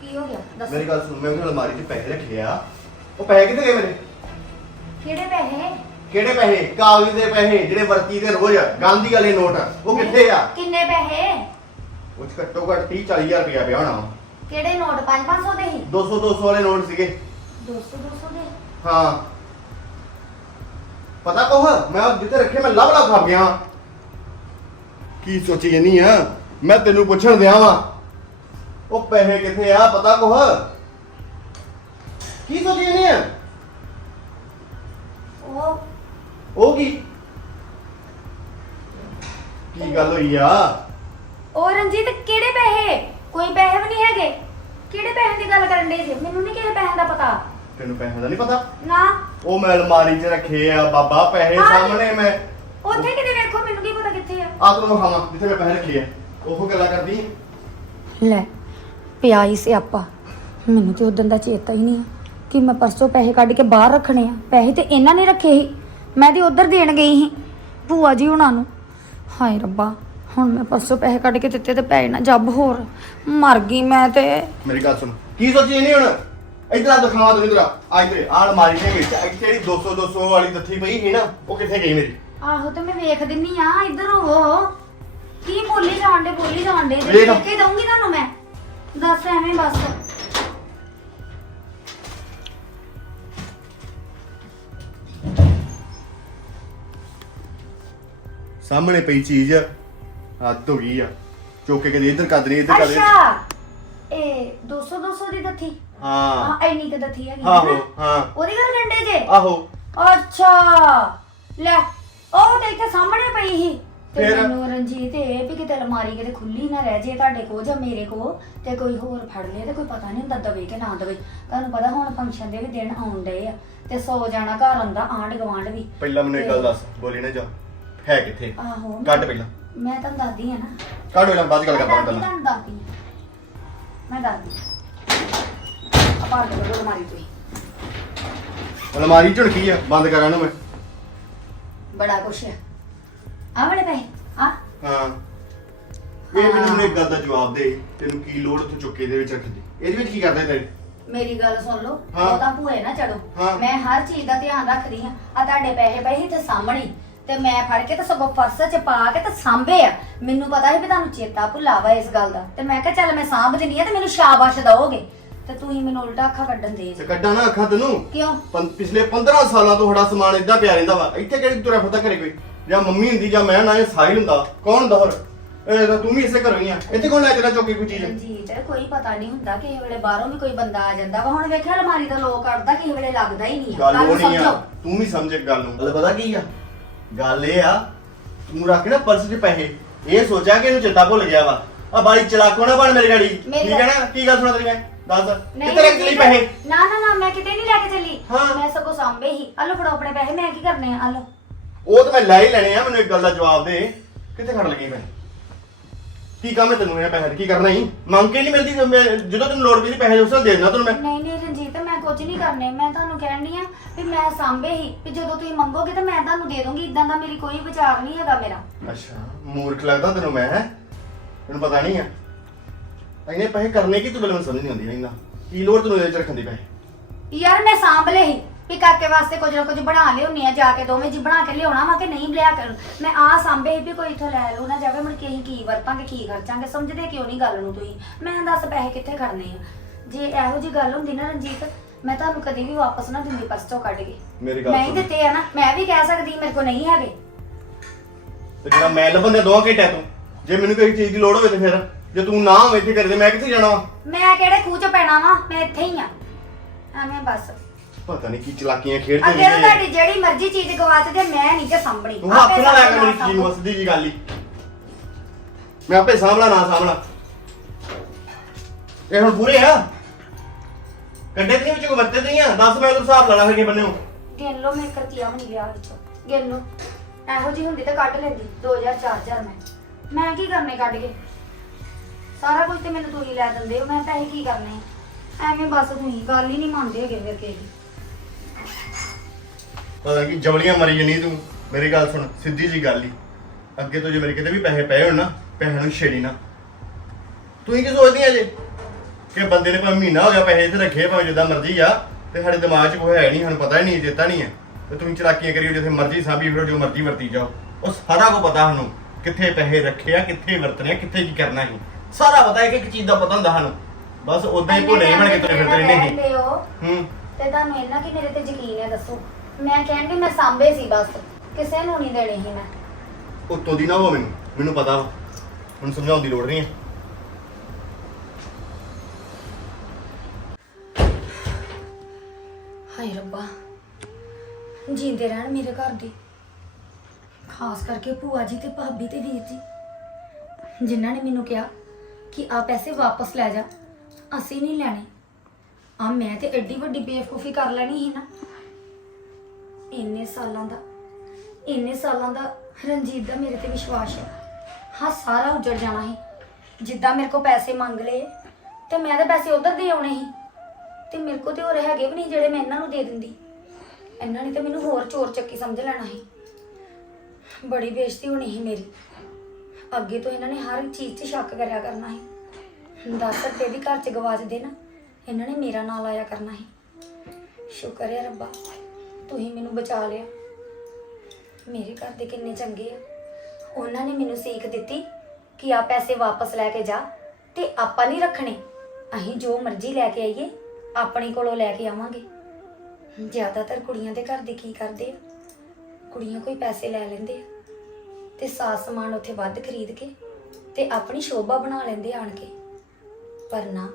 ਕੀ ਹੋ ਗਿਆ? ਦੱਸੋ। ਮੇਰੀ ਗੱਲ ਸੁਣ ਮੈਂ ਉਹ ਅਲਮਾਰੀ 'ਚ ਪੈਸੇ ਰੱਖੇ ਆ। ਉਹ ਪੈਸੇ ਕਿੱਥੇ ਗਏ ਮੇਰੇ? ਕਿਹੜੇ ਪੈਸੇ? ਕਿਹੜੇ ਪੈਸੇ? ਕਾਗਜ਼ ਦੇ ਪੈਸੇ ਜਿਹੜੇ ਵਰਤੀ ਦੇ ਰੋਜ਼। ਗਾਂਧੀ ਵਾਲੇ ਨੋਟ। ਉਹ ਕਿੱਥੇ ਆ? ਕਿੰਨੇ ਪੈਸੇ? ਉਹ 'ਚ ਘੱਟੋ ਘੱਟ 30 40000 ਰੁਪਇਆ ਪਿਆ ਹੋਣਾ ਵਾ। ਕਿਹੜੇ ਨੋਟ? 5-500 ਦੇ ਹੀ 200 200 ਵਾਲੇ ਨੋਟ ਸੀਗੇ। 200 200 ਦੇ? ਹਾਂ। ਪਤਾ ਕੋਹ ਮੈਂ ਉਹ ਜਿੱਥੇ ਰੱਖੇ ਮੈਂ ਲੱਭ ਲੱਭ ਖਾ ਗਿਆ। ਵਾਂ। ਕੀ ਸੋਚੀ ਜਾਨੀ ਆ? ਮੈਂ ਤੈਨੂੰ ਪੁੱਛਣ ਦਿਆ ਵਾਂ। ਉਹ ਪੈਸੇ ਕਿੱਥੇ ਆ? ਪਤਾ ਕੋਹ ਕੀ ਸੋਚੀ ਜਾਨੀ ਆ? ਉਹ ਉਹ ਕੀ? ਕੀ ਗੱਲ ਹੋਈ ਆ? ਉਹ ਰਣਜੀਤ ਕਿਹੜੇ ਪੈਸੇ? ਕੋਈ ਪੈਸੇ ਵੀ ਨਹੀਂ ਹੈਗੇ। ਕਿਹੜੇ ਪੈਸੇ ਦੀ ਗੱਲ ਕਰਨ ਦੇ ਜੀ? ਮੈਨੂੰ ਨਹੀਂ ਕਿਸੇ ਪੈਸੇ ਦਾ ਪਤਾ। ਤੈਨੂੰ ਪੈਸੇ ਦਾ ਨਹੀਂ ਪਤਾ? ਨਾ। ਉਹ ਮੈਂ ਅਲਮਾਰੀ 'ਚ ਰੱਖੇ ਆ ਬਾਬਾ ਪੈਸੇ ਹਾਂ। ਸਾਹਮਣੇ ਮੈਂ। ਉੱਥੇ ਕਿਤੇ ਵੇਖੋ ਮੈਨੂੰ ਕੀ ਪਤਾ ਕਿੱਥੇ ਆ। ਆ ਤੈਨੂੰ ਖਾਵਾਂ ਜਿੱਥੇ ਮੈਂ ਪੈਸੇ ਰੱਖੇ ਆ। ਉਹ ਗੱਲਾਂ ਕਰਦੀ ਲੈ ਪਿਆ ਹੀ ਸਿਆਪਾ। ਮੈਨੂੰ ਤੇ ਉਦੋਂ ਦਾ ਚੇਤਾ ਹੀ ਨਹੀਂ ਆ ਕਿ ਮੈਂ ਪਰਸੋਂ ਪੈਸੇ ਕੱਢ ਕੇ ਬਾਹਰ ਰੱਖਣੇ ਆ। ਪੈਸੇ ਤੇ ਇਹਨਾਂ ਨੇ ਰੱਖੇ ਸੀ। ਮੈਂ ਤੇ ਉਧਰ ਦੇਣ ਗਈ ਸੀ ਭੂਆ ਜੀ ਹੁਣਾਂ ਨੂੰ। ਹਾਏ ਰੱਬਾ। ਹੁਣ ਮੈਂ ਪਰਸੋਂ ਪੈਸੇ ਕੱਢ ਕੇ ਦਿੱਤੇ ਤੇ ਪੈਸੇ ਨਾ ਜੱਬ ਹੋਰ। ਮਰ ਗਈ ਮੈਂ ਤੇ। ਮੇਰੀ ਗੱਲ ਸੁਣ ਕੀ ਸੋਚੀ ਨਹੀਂ ਹੁਣ? ਇਧਰ ਆ ਦਿਖਾਵਾ ਤੈਨੂੰ ਇਧਰ ਆ ਇਧਰ ਆ ਅਲਮਾਰੀ ਦੇ ਵਿੱਚ ਇੱਥੇ ਜਿਹੜੀ 200 200 ਵਾਲੀ ਦੱਥੀ ਪਈ ਸੀ ਨਾ ਉਹ ਕਿੱਥੇ ਗਈ ਮੇਰੀ? ਆਹੋ ਤੇ ਮੈਂ ਵੇਖ ਦਿੰਨੀ ਆ ਇੱਧਰ ਹੋਵੋ ਕੀ ਬੋਲੀ ਜਾਣ ਦੇ ਬੋਲੀ ਜਾਣ ਦੇ ਵੇਖ। ਦੇਖ ਕੇ ਦਊਂਗੀ ਤੁਹਾਨੂੰ ਮੈਂ। ਦੱਸ ਐਵੇਂ ਬਸ। ਸਾਹਮਣੇ ਪਈ ਚੀਜ਼। ਹੱਥ ਹੋ ਗਈ ਆ। ਚੁੱਕ ਕੇ ਕਦੇ ਇੱਧਰ ਕਰ ਦੇਣੀ ਇੱਧਰ ਕਰ ਦੇਣੀ ਅੱਛਾ ਇਹ 200 200 ਦੀ ਦੱਥੀ ਹਾਂ। ਹਾਂ ਇੰਨੀ ਕੁ ਦੱਥੀ ਹੈਗੀ ਹੈ ਆਹੋ ਨਾ? ਹਾਂ। ਉਹਦੀ ਗੱਲ ਗੰਡੇ ਜੇ? ਆਹੋ। ਅੱਛਾ ਲੈ ਉਹ ਤੇ ਇੱਥੇ ਸਾਹਮਣੇ ਪਈ ਸੀ। ਤੇ ਫਿਰ? ਮੈਨੂੰ ਰਣਜੀਤ ਇਹ ਵੀ ਕਿਤੇ ਅਲਮਾਰੀ ਕਿਤੇ ਖੁੱਲੀ ਨਾ ਰਹਿ ਜੇ ਤੁਹਾਡੇ ਕੋਲ ਜਾਂ ਮੇਰੇ ਕੋਲ ਤੇ ਕੋਈ ਹੋਰ ਫੜ ਲੇ ਤੇ ਕੋਈ ਪਤਾ ਨਹੀਂ ਹੁੰਦਾ ਦਵੇ ਕਿ ਨਾ ਦਵੇ। ਤੁਹਾਨੂੰ ਪਤਾ ਹੁਣ ਫੰਕਸ਼ਨ ਦੇ ਵੀ ਦਿਨ ਆਉਣ ਡਏ ਆ ਤੇ ਸੌ ਜਾਣਾ ਘਰ ਆਉਂਦਾ ਆਂਢ ਗਵਾਂਢ ਵੀ। ਪਹਿਲਾਂ ਮੈਨੂੰ ਇੱਕ ਗੱਲ ਦੱਸ ਬੋਲੀ ਨਾ ਜਾ। ਹੈ ਕਿੱਥੇ? ਆਹੋ। ਕੱਢ ਪਹਿਲਾਂ। ਮੈਂ ਤੁਹਾਨੂੰ ਦੱਸਦੀ ਆ ਨਾ। ਕੱਢ ਪਹਿਲਾਂ ਬਾਅਦ 'ਚ ਗੱਲ ਮੈਂ ਕਰਦਾ ਦੱਸਦੀ ਪਹਿਲਾਂ ਤੁਹਾਨੂੰ ਦੱਸਦੀ ਆ। ਮੈਂ ਦੱਸਦੀ ਆ ਪਾ ਦੇ ਅਲਮਾਰੀ ਤੇ ਅਲਮਾਰੀ ਝੁਣਕੀ ਆ ਬੰਦ ਕਰਾਂ ਨਾ ਮੈਂ। ਬੜਾ ਕੁਛ ਆ। ਆ ਵਾਲੇ ਪੈਸੇ ਆ ਹਾਂ। ਇਹ ਮੈਨੂੰ ਹੁਣ ਇੱਕ ਗੱਲ ਦਾ ਜਵਾਬ ਦੇ ਤੈਨੂੰ ਕੀ ਲੋੜ ਉੱਥੇ ਚੁੱਕੇ ਦੇ ਵਿੱਚ ਰੱਖਦੀ ਇਹਦੇ ਵਿੱਚ ਕੀ ਕਰਦਾ ਤੇਰੇ ਮੇਰੀ ਗੱਲ ਸੁਣ ਲਓ ਹਾਂ। ਉਹ ਤਾਂ ਭੂਏ ਨਾ ਚੜੋ। ਹਾਂ। ਮੈਂ ਹਰ ਚੀਜ਼ ਦਾ ਧਿਆਨ ਰੱਖਦੀ ਆ ਆ ਤੁਹਾਡੇ ਪੈਸੇ ਪਏ ਸੀ ਤੇ ਸਾਹਮਣੇ। ਤੇ ਮੈਂ ਫੜ ਕੇ ਤੇ ਸਗੋਂ ਪਰਸ ਚ ਪਾ ਕੇ ਤੇ ਸਾਂਭੇ ਆ। ਮੈਨੂੰ ਪਤਾ ਸੀ ਵੀ ਤੁਹਾਨੂੰ ਚੇਤਾ ਭੁੱਲਾਵਾ ਇਸ ਗੱਲ ਦਾ। ਤੇ ਮੈਂ ਕਿਹਾ ਚੱਲ ਮੈਂ ਸਾਂਭ ਦਿੰਨੀ ਆ ਤੇ ਮੈਨੂੰ ਸ਼ਾਬਾਸ਼ ਦਓਗੇ ਤੇ ਤੁਸੀਂ ਮੈਨੂੰ ਉਲਟਾ ਅੱਖਾਂ ਕੱਢਣ ਦੇ ਤੇ ਕੱਢਾਂ ਨਾ ਅੱਖਾਂ ਤੈਨੂੰ? ਕਿਉਂ? ਪੰ- ਪਿਛਲੇ 15 ਸਾਲਾਂ ਤੋਂ ਸਾਡਾ ਸਮਾਨ ਇਦਾਂ ਪਿਆ ਰਹਿੰਦਾ ਵਾ। ਇੱਥੇ ਕਿਹੜੀ ਤੁਰਿਆ ਫਿਰਦਾ ਘਰੇ ਕੋਈ? ਜਾਂ ਮੰਮੀ ਹੁੰਦੀ ਜਾਂ ਮੈਂ ਨਾ ਇਹ ਸਾਹਿਲ ਹੁੰਦਾ। ਕੌਣ ਹੁੰਦਾ ਹੋਰ? ਇਹ ਤਾਂ ਤੂੰ ਵੀ ਇਸੇ ਘਰੋਂ ਹੀ ਆ। ਇੱਥੇ ਕੌਣ ਲੈ ਚੱਲਾ ਚੁੱਕ ਕੇ ਕੋਈ ਚੀਜ਼? ਰਣਜੀਤ ਕੋਈ ਪਤਾ ਨਹੀਂ ਹੁੰਦਾ ਕਿਸੇ ਵੇਲੇ ਬਾਹਰੋਂ ਵੀ ਕੋਈ ਬੰਦਾ ਆ ਜਾਂਦਾ ਵਾ। ਹੁਣ ਵੇਖਿਆ ਅਲਮਾਰੀ ਦਾ ਲੋਕ ਕੱਢਦਾ ਕਿਸੇ ਵੇਲੇ ਲੱਗਦਾ ਹੀ ਨਹੀਂ ਆ। ਗੱਲ ਉਹ ਨਹੀਂ ਆ। ਸਮਝੋ। ਤੂੰ ਵੀ ਸਮਝ ਇੱਕ ਗੱਲ ਨੂੰ। ਗੱਲ ਪਤਾ ਕੀ ਆ? ਗੱਲ ਇਹ ਆ ਤੂੰ ਰੱਖ ਨਾ ਪਰਸ 'ਚ ਪੈਸੇ। ਇਹ ਸੋਚਿਆ ਕਿ ਇਹਨੂੰ ਚੇਤਾ ਭੁੱਲ ਗਿਆ ਵਾ। ਆ ਬਾਈ ਚਲਾਕੋ ਨਾ ਬਣ ਮੇਰੀ ਗਾੜੀ ਮੇਰੀ ਠੀਕ ਹੈ ਨਾ? ਕੀ ਗੱਲ ਸੁਣਾ ਤੇਰੀ ਮੈਂ? ਦੱਸ। ਨਹੀਂ ਕਿੱਥੇ ਰੱਖ ਲਈ ਰਣਜੀਤ, ਪੈਸੇ? ਨਾ ਨਾ ਨਾ ਮੈਂ ਕਿਤੇ ਨਹੀਂ ਲੈ ਕੇ ਚੱਲੀ। ਹਾਂ। ਮੈਂ ਸਗੋਂ ਸਾਂਭੇ ਹੀ ਆ ਲਓ ਫੜੋ ਆਪਣੇ ਪੈਸੇ ਮੈਂ ਕੀ ਕਰਨੇ ਆ? ਆ ਲਓ ਉਹ ਤਾਂ ਮੈਂ ਲੈ ਹੀ ਲੈਣੇ ਆ ਮੈਨੂੰ ਇੱਕ ਗੱਲ ਦਾ ਜਵਾਬ ਦੇ। ਕਿੱਥੇ ਖੜ ਲੱਗੀ ਮੈਂ? ਕੀ ਕੰਮ ਹੈ ਤੈਨੂੰ ਇਹ ਪੈਸੇ? ਦਾ? ਕੀ ਕਰਨਾ ਹੀ ਮੰਗ ਕੇ ਨਹੀਂ ਮਿਲਦੀ ਜਦੋਂ ਮੈਂ- ਜਦੋਂ ਤੈਨੂੰ ਲੋੜ ਪੈਂਦੀ ਪੈਸੇ ਉਸ ਵੇਲੇ ਦੇ ਦੇਣਾ ਤੈਨੂੰ ਮੈਂ। ਨਹੀਂ ਨਹੀਂ ਰਣਜੀਤ ਕੁਝ ਨਹੀਂ ਕਰਨੇ ਮੈਂ ਤੁਹਾਨੂੰ ਕਹਿਣ ਡਈ ਆ ਵੀ ਮੈਂ ਸਾਂਭੇ ਹੀ ਵੀ ਜਦੋਂ ਤੁਸੀਂ ਮੰਗੋਗੇ ਤਾਂ ਮੈਂ ਤੁਹਾਨੂੰ ਦੇ ਦੂੰਗੀ ਇਦਾਂ ਦਾ ਮੇਰੀ ਕੋਈ ਵਿਚਾਰ ਨਹੀਂ ਹੈਗਾ ਮੇਰਾ। ਅੱਛਾ ਮੂਰਖ ਲੱਗਦਾ ਤੈਨੂੰ ਮੈਂ ਹੈ? ਤੈਨੂੰ ਪਤਾ ਨਹੀਂ ਆ। ਇਹਨੇ ਪੈਸੇ ਕਰਨੇ ਕੀ ਤੂੰ ਮੈਨੂੰ ਸਮਝ ਨਹੀਂ ਆਉਂਦੀ ਇਹਨਾਂ ਕੀ ਲੋੜ ਤੈਨੂੰ ਇਹਦੇ ਚ ਰੱਖਣ ਦੀ ਪੈਸੇ? ਯਾਰ ਮੈਂ ਸਾਂਭ ਲਏ ਹੀ ਵੀ ਕਾਕੇ ਵਾਸਤੇ ਕੁਝ ਨਾ ਕੁਝ ਬਣਾ ਲਿਆਉਣੀ ਆ ਜਾ ਕੇ ਦੋਵੇਂ ਜੀ ਬਣਾ ਕੇ ਲਿਆਉਣਾ ਵਾ ਕਿ ਨਹੀਂ ਲਿਆ ਕਰ। ਮੈਂ ਆ ਸਾਂਭੇ ਸੀ ਵੀ ਕੋਈ ਇਥੋਂ ਲੈ ਲੂ ਨਾ ਜਾਵੇ ਮੁੜ ਕੇ ਅਸੀਂ ਕੀ ਵਰਤਾਂਗੇ ਕੀ ਖਰਚਾਂਗੇ ਸਮਝਦੇ ਕਿਉਂ ਨਹੀਂ ਗੱਲ ਨੂੰ ਤੁਸੀਂ? ਮੈਂ ਦੱਸ ਪੈਸੇ ਕਿੱਥੇ ਖੜਨੇ ਆ? ਜੇ ਇਹੋ ਜੀ ਗੱਲ ਹੁੰਦੀ ਨਾ ਰਣਜੀਤ ਮੈਂ ਤੁਹਾਨੂੰ ਕਦੀ ਵੀ ਵਾਪਸ ਨਾ ਦਿੰਦੀ ਪਰਸ ਚੋਂ ਕੱਢ ਕੇ ਮੇਰੀ ਗੱਲ ਨਹੀਂ ਸੁਣ। ਦਿੱਤੇ ਆ ਨਾ ਮੈਂ ਵੀ ਕਹਿ ਸਕਦੀ ਮੇਰੇ ਕੋਲ ਨਹੀਂ ਹੈਗੇ। ਤੇ ਜਿਹੜਾ ਮੈਂ ਲੱਭਣ ਦੇ ਦੋ ਘੰਟੇ ਤੂੰ ਜੇ ਮੈਨੂੰ ਕੋਈ ਚੀਜ਼ ਦੀ ਲੋੜ ਹੋਵੇ ਤੇ ਫਿਰ ਜੇ ਤੂੰ ਨਾ ਹੋਵੇ ਇੱਥੇ ਕਰਦੇ ਮੈਂ ਕਿੱਥੇ ਜਾਣਾ ਵਾ? ਮੈਂ ਕਿਹੜੇ ਖੂਹ ਚ ਪੈਣਾ ਵਾ? ਮੈਂ ਇੱਥੇ ਹੀ ਆ। ਐਵੇਂ ਬਸ। ਪਤਾ ਨਹੀਂ ਕੀ ਚਲਾਕੀਆਂ ਖੇਡਦੇ ਅੱਗੇ ਤਾਂ ਤੁਹਾਡੀ ਜਿਹੜੀ ਮਰਜ਼ੀ ਚੀਜ਼ ਗਵਾਚ ਜੇ ਮੈਂ ਨਹੀਂ ਜੇ ਸਾਂਭਣੀ। ਤੂੰ ਹੱਥ ਨਾ ਕਰ ਸਾਂਭਣਾ ਮੇਰੀ ਚੀਜ਼ ਨੂੰ ਜੀ ਗੱਲ ਹੀ ਮੈਂ ਆਪੇ ਸਾਂਭਲਾ ਨਾ ਸਾਂਭਲਾ। ਇਹ ਹੁਣ ਪੂਰੇ ਆ? ਕੱਢੇ ਤੇ ਨਹੀਂ ਵਿੱਚ ਕੋ ਬੱਤੇ ਨਹੀਂ ਆ। ਦੱਸ ਮੈਂ ਉਹਦਾ ਹਿਸਾਬ ਲਾਣਾ ਫਿਰ ਬੰਨੇ ਗਿਣ ਲਓ ਮੈਂ ਕਰਤੀਆ ਨਹੀਂ ਲਿਆ ਵਿੱਚੋਂ। ਗਿਣ ਲਓ। ਇਹੋ ਜੀ ਹੁੰਦੀ ਤਾਂ ਕੱਢ ਲੈਂਦੀ। 2000 4000 ਮੈਂ। ਮੈਂ ਕੀ ਕਰਨੇ ਕੱਢ ਕੇ? ਸਾਰਾ ਕੁਝ ਤੇ ਮੈਨੂੰ ਤੁਸੀਂ ਲੈ ਦਿੰਦੇ ਹੋ। ਮੈਂ ਪੈਸੇ ਕੀ ਕਰਨੇ? ਐਵੇਂ ਬਸ ਤੁਸੀਂ ਗੱਲ ਹੀ ਨਹੀਂ ਮੰਨਦੇ ਹੈਗੇ ਫਿਰ ਕਿਸੇ ਦੀ। ਪਤਾ ਕਿ ਜਵਲੀਆਂ ਮਰੀ ਜਣੀ ਤੂੰ। ਮੇਰੀ ਗੱਲ ਸੁਣ ਸਿੱਧੀ ਜੀ ਗੱਲ ਹੀ ਅੱਗੇ ਤੋਂ ਜੇ ਮੇਰੇ ਕਿਤੇ ਵੀ ਪੈਸੇ ਪਏ ਹੋਣ ਨਾ ਪੈਸਿਆਂ ਨੂੰ ਛੇੜੀ ਨਾ। ਤੂੰ ਹੀ ਕੀ ਸੋਚਦੀ ਆ ਜੇ? ਕਿ ਬੰਦੇ ਨੇ ਭਾਵੇਂ ਮਹੀਨਾ ਹੋ ਗਿਆ ਪੈਸੇ ਇੱਥੇ ਰੱਖੇ ਭਾਵੇਂ ਜਿੱਦਾਂ ਮਰਜ਼ੀ ਆ ਤੇ ਸਾਡੇ ਦਿਮਾਗ 'ਚ ਕੋਈ ਹੈ ਨਹੀਂ ਸਾਨੂੰ ਪਤਾ ਹੀ ਨਹੀਂ ਚੇਤਾ ਨਹੀਂ ਹੈ। ਤੇ ਤੂੰ ਚਲਾਕੀਆਂ ਕਰੀ ਜਿੱਥੇ ਮਰਜ਼ੀ ਸਾਂਭੀ ਫਿਰੋ ਜੋ ਮਰਜ਼ੀ ਵਰਤੀ ਜਾਓ। ਉਹ ਸਾਰਾ ਕੁਝ ਪਤਾ ਸਾਨੂੰ ਕਿੱਥੇ ਪੈਸੇ ਰੱਖੇ ਆ ਕਿੱਥੇ ਵਰਤਣੇ ਆ ਕਿੱਥੇ ਕੀ ਕਰਨਾ ਹੈ ਸਾਰਾ ਪਤਾ ਇੱਕ ਇੱਕ ਚੀਜ਼ ਦਾ ਪਤਾ ਹੁੰਦਾ ਸਾਨੂੰ। ਬਸ ਉਦਾਂ ਹੀ ਭੁੱਲੇ ਬਣ ਕੇ ਤੁਰੇ ਫਿਰਦੇ ਰਹਿੰਦੇ ਸੀ। ਹੋ ਹੂੰ। ਤੇ ਤੁਹਾਨੂੰ ਇੰਨਾ ਕਿ ਮੇਰੇ ਤੇ ਯਕੀਨ ਹੈ ਦੱਸੋ। ਮੈਂ ਕਹਿੰਦੀ ਮੈਂ ਸਾਂਭੇ ਸੀ ਬਸ। ਕਿਸੇ ਨੂੰ ਨਹੀਂ ਦੇਣੀ ਸੀ ਮੈਂ। ਉੱਤੋਂ ਦੀ ਨਾ ਹੋ ਮੈਨੂੰ। ਮੈਨੂੰ ਪਤਾ ਵਾ। ਹੁਣ ਸਮਝਾਉਣ ਦੀ ਲੋੜ ਨਹੀਂ ਹੈ। ਹਾਏ ਰੱਬਾ, ਜਿੰਦੇ ਰਹਿਣ ਮੇਰੇ ਘਰ ਦੇ। ਖਾਸ ਕਰਕੇ ਭੂਆ ਜੀ ਤੇ ਭਾਬੀ ਤੇ ਵੀਰ ਜੀ, ਜਿਨ੍ਹਾਂ ਨੇ ਮੈਨੂੰ ਕਿਹਾ ਕਿ ਆ ਪੈਸੇ ਵਾਪਸ ਲੈ ਜਾ, ਅਸੀਂ ਨਹੀਂ ਲੈਣੇ। ਆ ਮੈਂ ਤੇ ਐਡੀ ਵੱਡੀ ਬੇਵਕੂਫੀ ਕਰ ਲੈਣੀ ਸੀ ਨਾ। ਇੰਨੇ ਸਾਲਾਂ ਦਾ, ਇੰਨੇ ਸਾਲਾਂ ਦਾ ਰਣਜੀਤ ਦਾ ਮੇਰੇ ਤੇ ਵਿਸ਼ਵਾਸ ਹੈ ਹਾਂ ਸਾਰਾ ਉਜੜ ਜਾਣਾ ਸੀ। ਜਿੱਦਾਂ ਮੇਰੇ ਕੋ ਪੈਸੇ ਮੰਗ ਲਏ, ਤੇ ਮੈਂ ਤਾਂ ਪੈਸੇ ਉਧਰ ਦੇ ਆਉਣੇ ਸੀ। ਤੇ ਮੇਰੇ ਕੋਲ ਤੇ ਹੋਰ ਹੈਗੇ ਵੀ ਨਹੀਂ ਜਿਹੜੇ ਮੈਂ ਇਹਨਾਂ ਨੂੰ ਦੇ ਦਿੰਦੀ। ਇਹਨਾਂ ਨੇ ਤਾਂ ਮੈਨੂੰ ਹੋਰ ਚੋਰ ਚੱਕੀ ਸਮਝ ਲੈਣਾ ਸੀ। ਬੜੀ ਬੇਇੱਜ਼ਤੀ ਹੋਣੀ ਸੀ ਮੇਰੀ। ਅੱਗੇ ਤੋਂ ਇਹਨਾਂ ਨੇ ਹਰ ਚੀਜ਼ 'ਚ ਸ਼ੱਕ ਕਰਿਆ ਕਰਨਾ ਸੀ। 10 ਰੁਪਏ ਵੀ ਘਰ 'ਚ ਗਵਾਚ ਦੇ ਨਾ, ਇਹਨਾਂ ਨੇ ਮੇਰਾ ਨਾਂ ਲਾਇਆ ਕਰਨਾ ਸੀ। ਸ਼ੁਕਰ ਹੈ ਰੱਬਾ, ਤੁਸੀਂ ਮੈਨੂੰ ਬਚਾ ਲਿਆ। ਮੇਰੇ ਘਰ ਦੇ ਕਿੰਨੇ ਚੰਗੇ ਆ। ਉਹਨਾਂ ਨੇ ਮੈਨੂੰ ਸੀਖ ਦਿੱਤੀ ਕਿ ਆ ਪੈਸੇ ਵਾਪਸ ਲੈ ਕੇ ਜਾ ਤੇ ਆਪਾਂ ਨਹੀਂ ਰੱਖਣੇ। ਅਸੀਂ ਜੋ ਮਰਜ਼ੀ ਲੈ ਕੇ ਆਈਏ। ਆਪਣੇ ਕੋਲੋਂ ਲੈ ਕੇ ਆਵਾਂਗੇ। ਜ਼ਿਆਦਾਤਰ ਕੁੜੀਆਂ ਦੇ ਘਰ ਦੇ ਕੀ ਕਰਦੇ ਆ? ਕੁੜੀਆਂ ਕੋਈ ਪੈਸੇ ਲੈ ਲੈਂਦੇ ਆ ਤੇ ਸਾਸ ਸਮਾਨ ਉੱਥੇ ਵੱਧ ਖਰੀਦ ਕੇ ਤੇ ਆਪਣੀ ਸ਼ੋਭਾ ਬਣਾ ਲੈਂਦੇ ਆਣ ਕੇ। ਪਰ ਨਾ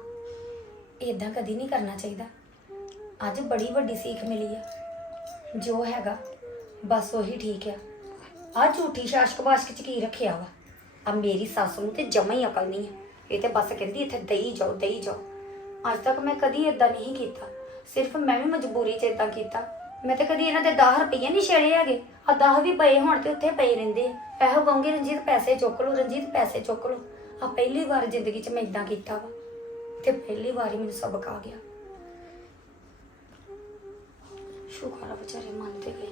ਇਦਾਂ ਕਦੀ ਨਹੀਂ ਕਰਨਾ ਚਾਹੀਦਾ। ਅੱਜ ਬੜੀ ਵੱਡੀ ਸੀਖ ਮਿਲੀ ਆ। ਜੋ ਹੈਗਾ, ਬਸ ਉਹੀ ਠੀਕ ਆ। ਆ ਝੂਠੀ ਸ਼ਾਸ਼ਕ ਬਾਸ਼ਕ ਚ ਕੀ ਰੱਖਿਆ ਵਾ? ਆ ਮੇਰੀ ਸੱਸ ਨੂੰ ਤੇ ਜਮਾ ਹੀ ਅਕਲ ਨਹੀਂ ਆ। ਇਹ ਤੇ ਬਸ ਕਹਿੰਦੀ, ਇੱਥੇ ਦਈ ਜਾਓ ਦਈ ਜਾਓ। ਅੱਜ ਤੱਕ ਮੈਂ ਕਦੀ ਇਦਾਂ ਨਹੀਂ ਕੀਤਾ। ਸਿਰਫ ਮੈਂ ਵੀ ਮਜਬੂਰੀ 'ਚ ਇਦਾਂ ਕੀਤਾ। ਮੈਂ ਤੇ ਕਦੀ ਇਹਨਾਂ ਦੇ 10 ਰੁਪਏ ਨਹੀਂ ਛੇੜੇ ਹੈਗੇ। ਆ 10 ਵੀ ਪਏ ਹੋਣ ਤੇ ਉੱਥੇ ਪਏ ਰਹਿੰਦੇ ਆ। ਇਹੋ ਕਹੂੰਗੀ, ਰਣਜੀਤ, ਪੈਸੇ ਚੁੱਕ ਲਓ, ਰਣਜੀਤ, ਪੈਸੇ ਚੁੱਕ ਲਓ। ਆ ਪਹਿਲੀ ਵਾਰ ਜ਼ਿੰਦਗੀ 'ਚ ਮੈਂ ਇਦਾਂ ਕੀਤਾ ਵਾ। ਤੇ ਪਹਿਲੀ ਵਾਰ ਹੀ ਮੈਨੂੰ ਸਬਕ ਆ ਗਿਆ। ਸ਼ੁਕਰ ਆ ਵਿਚਾਰੇ ਮੰਨ ਤੇ ਗਏ।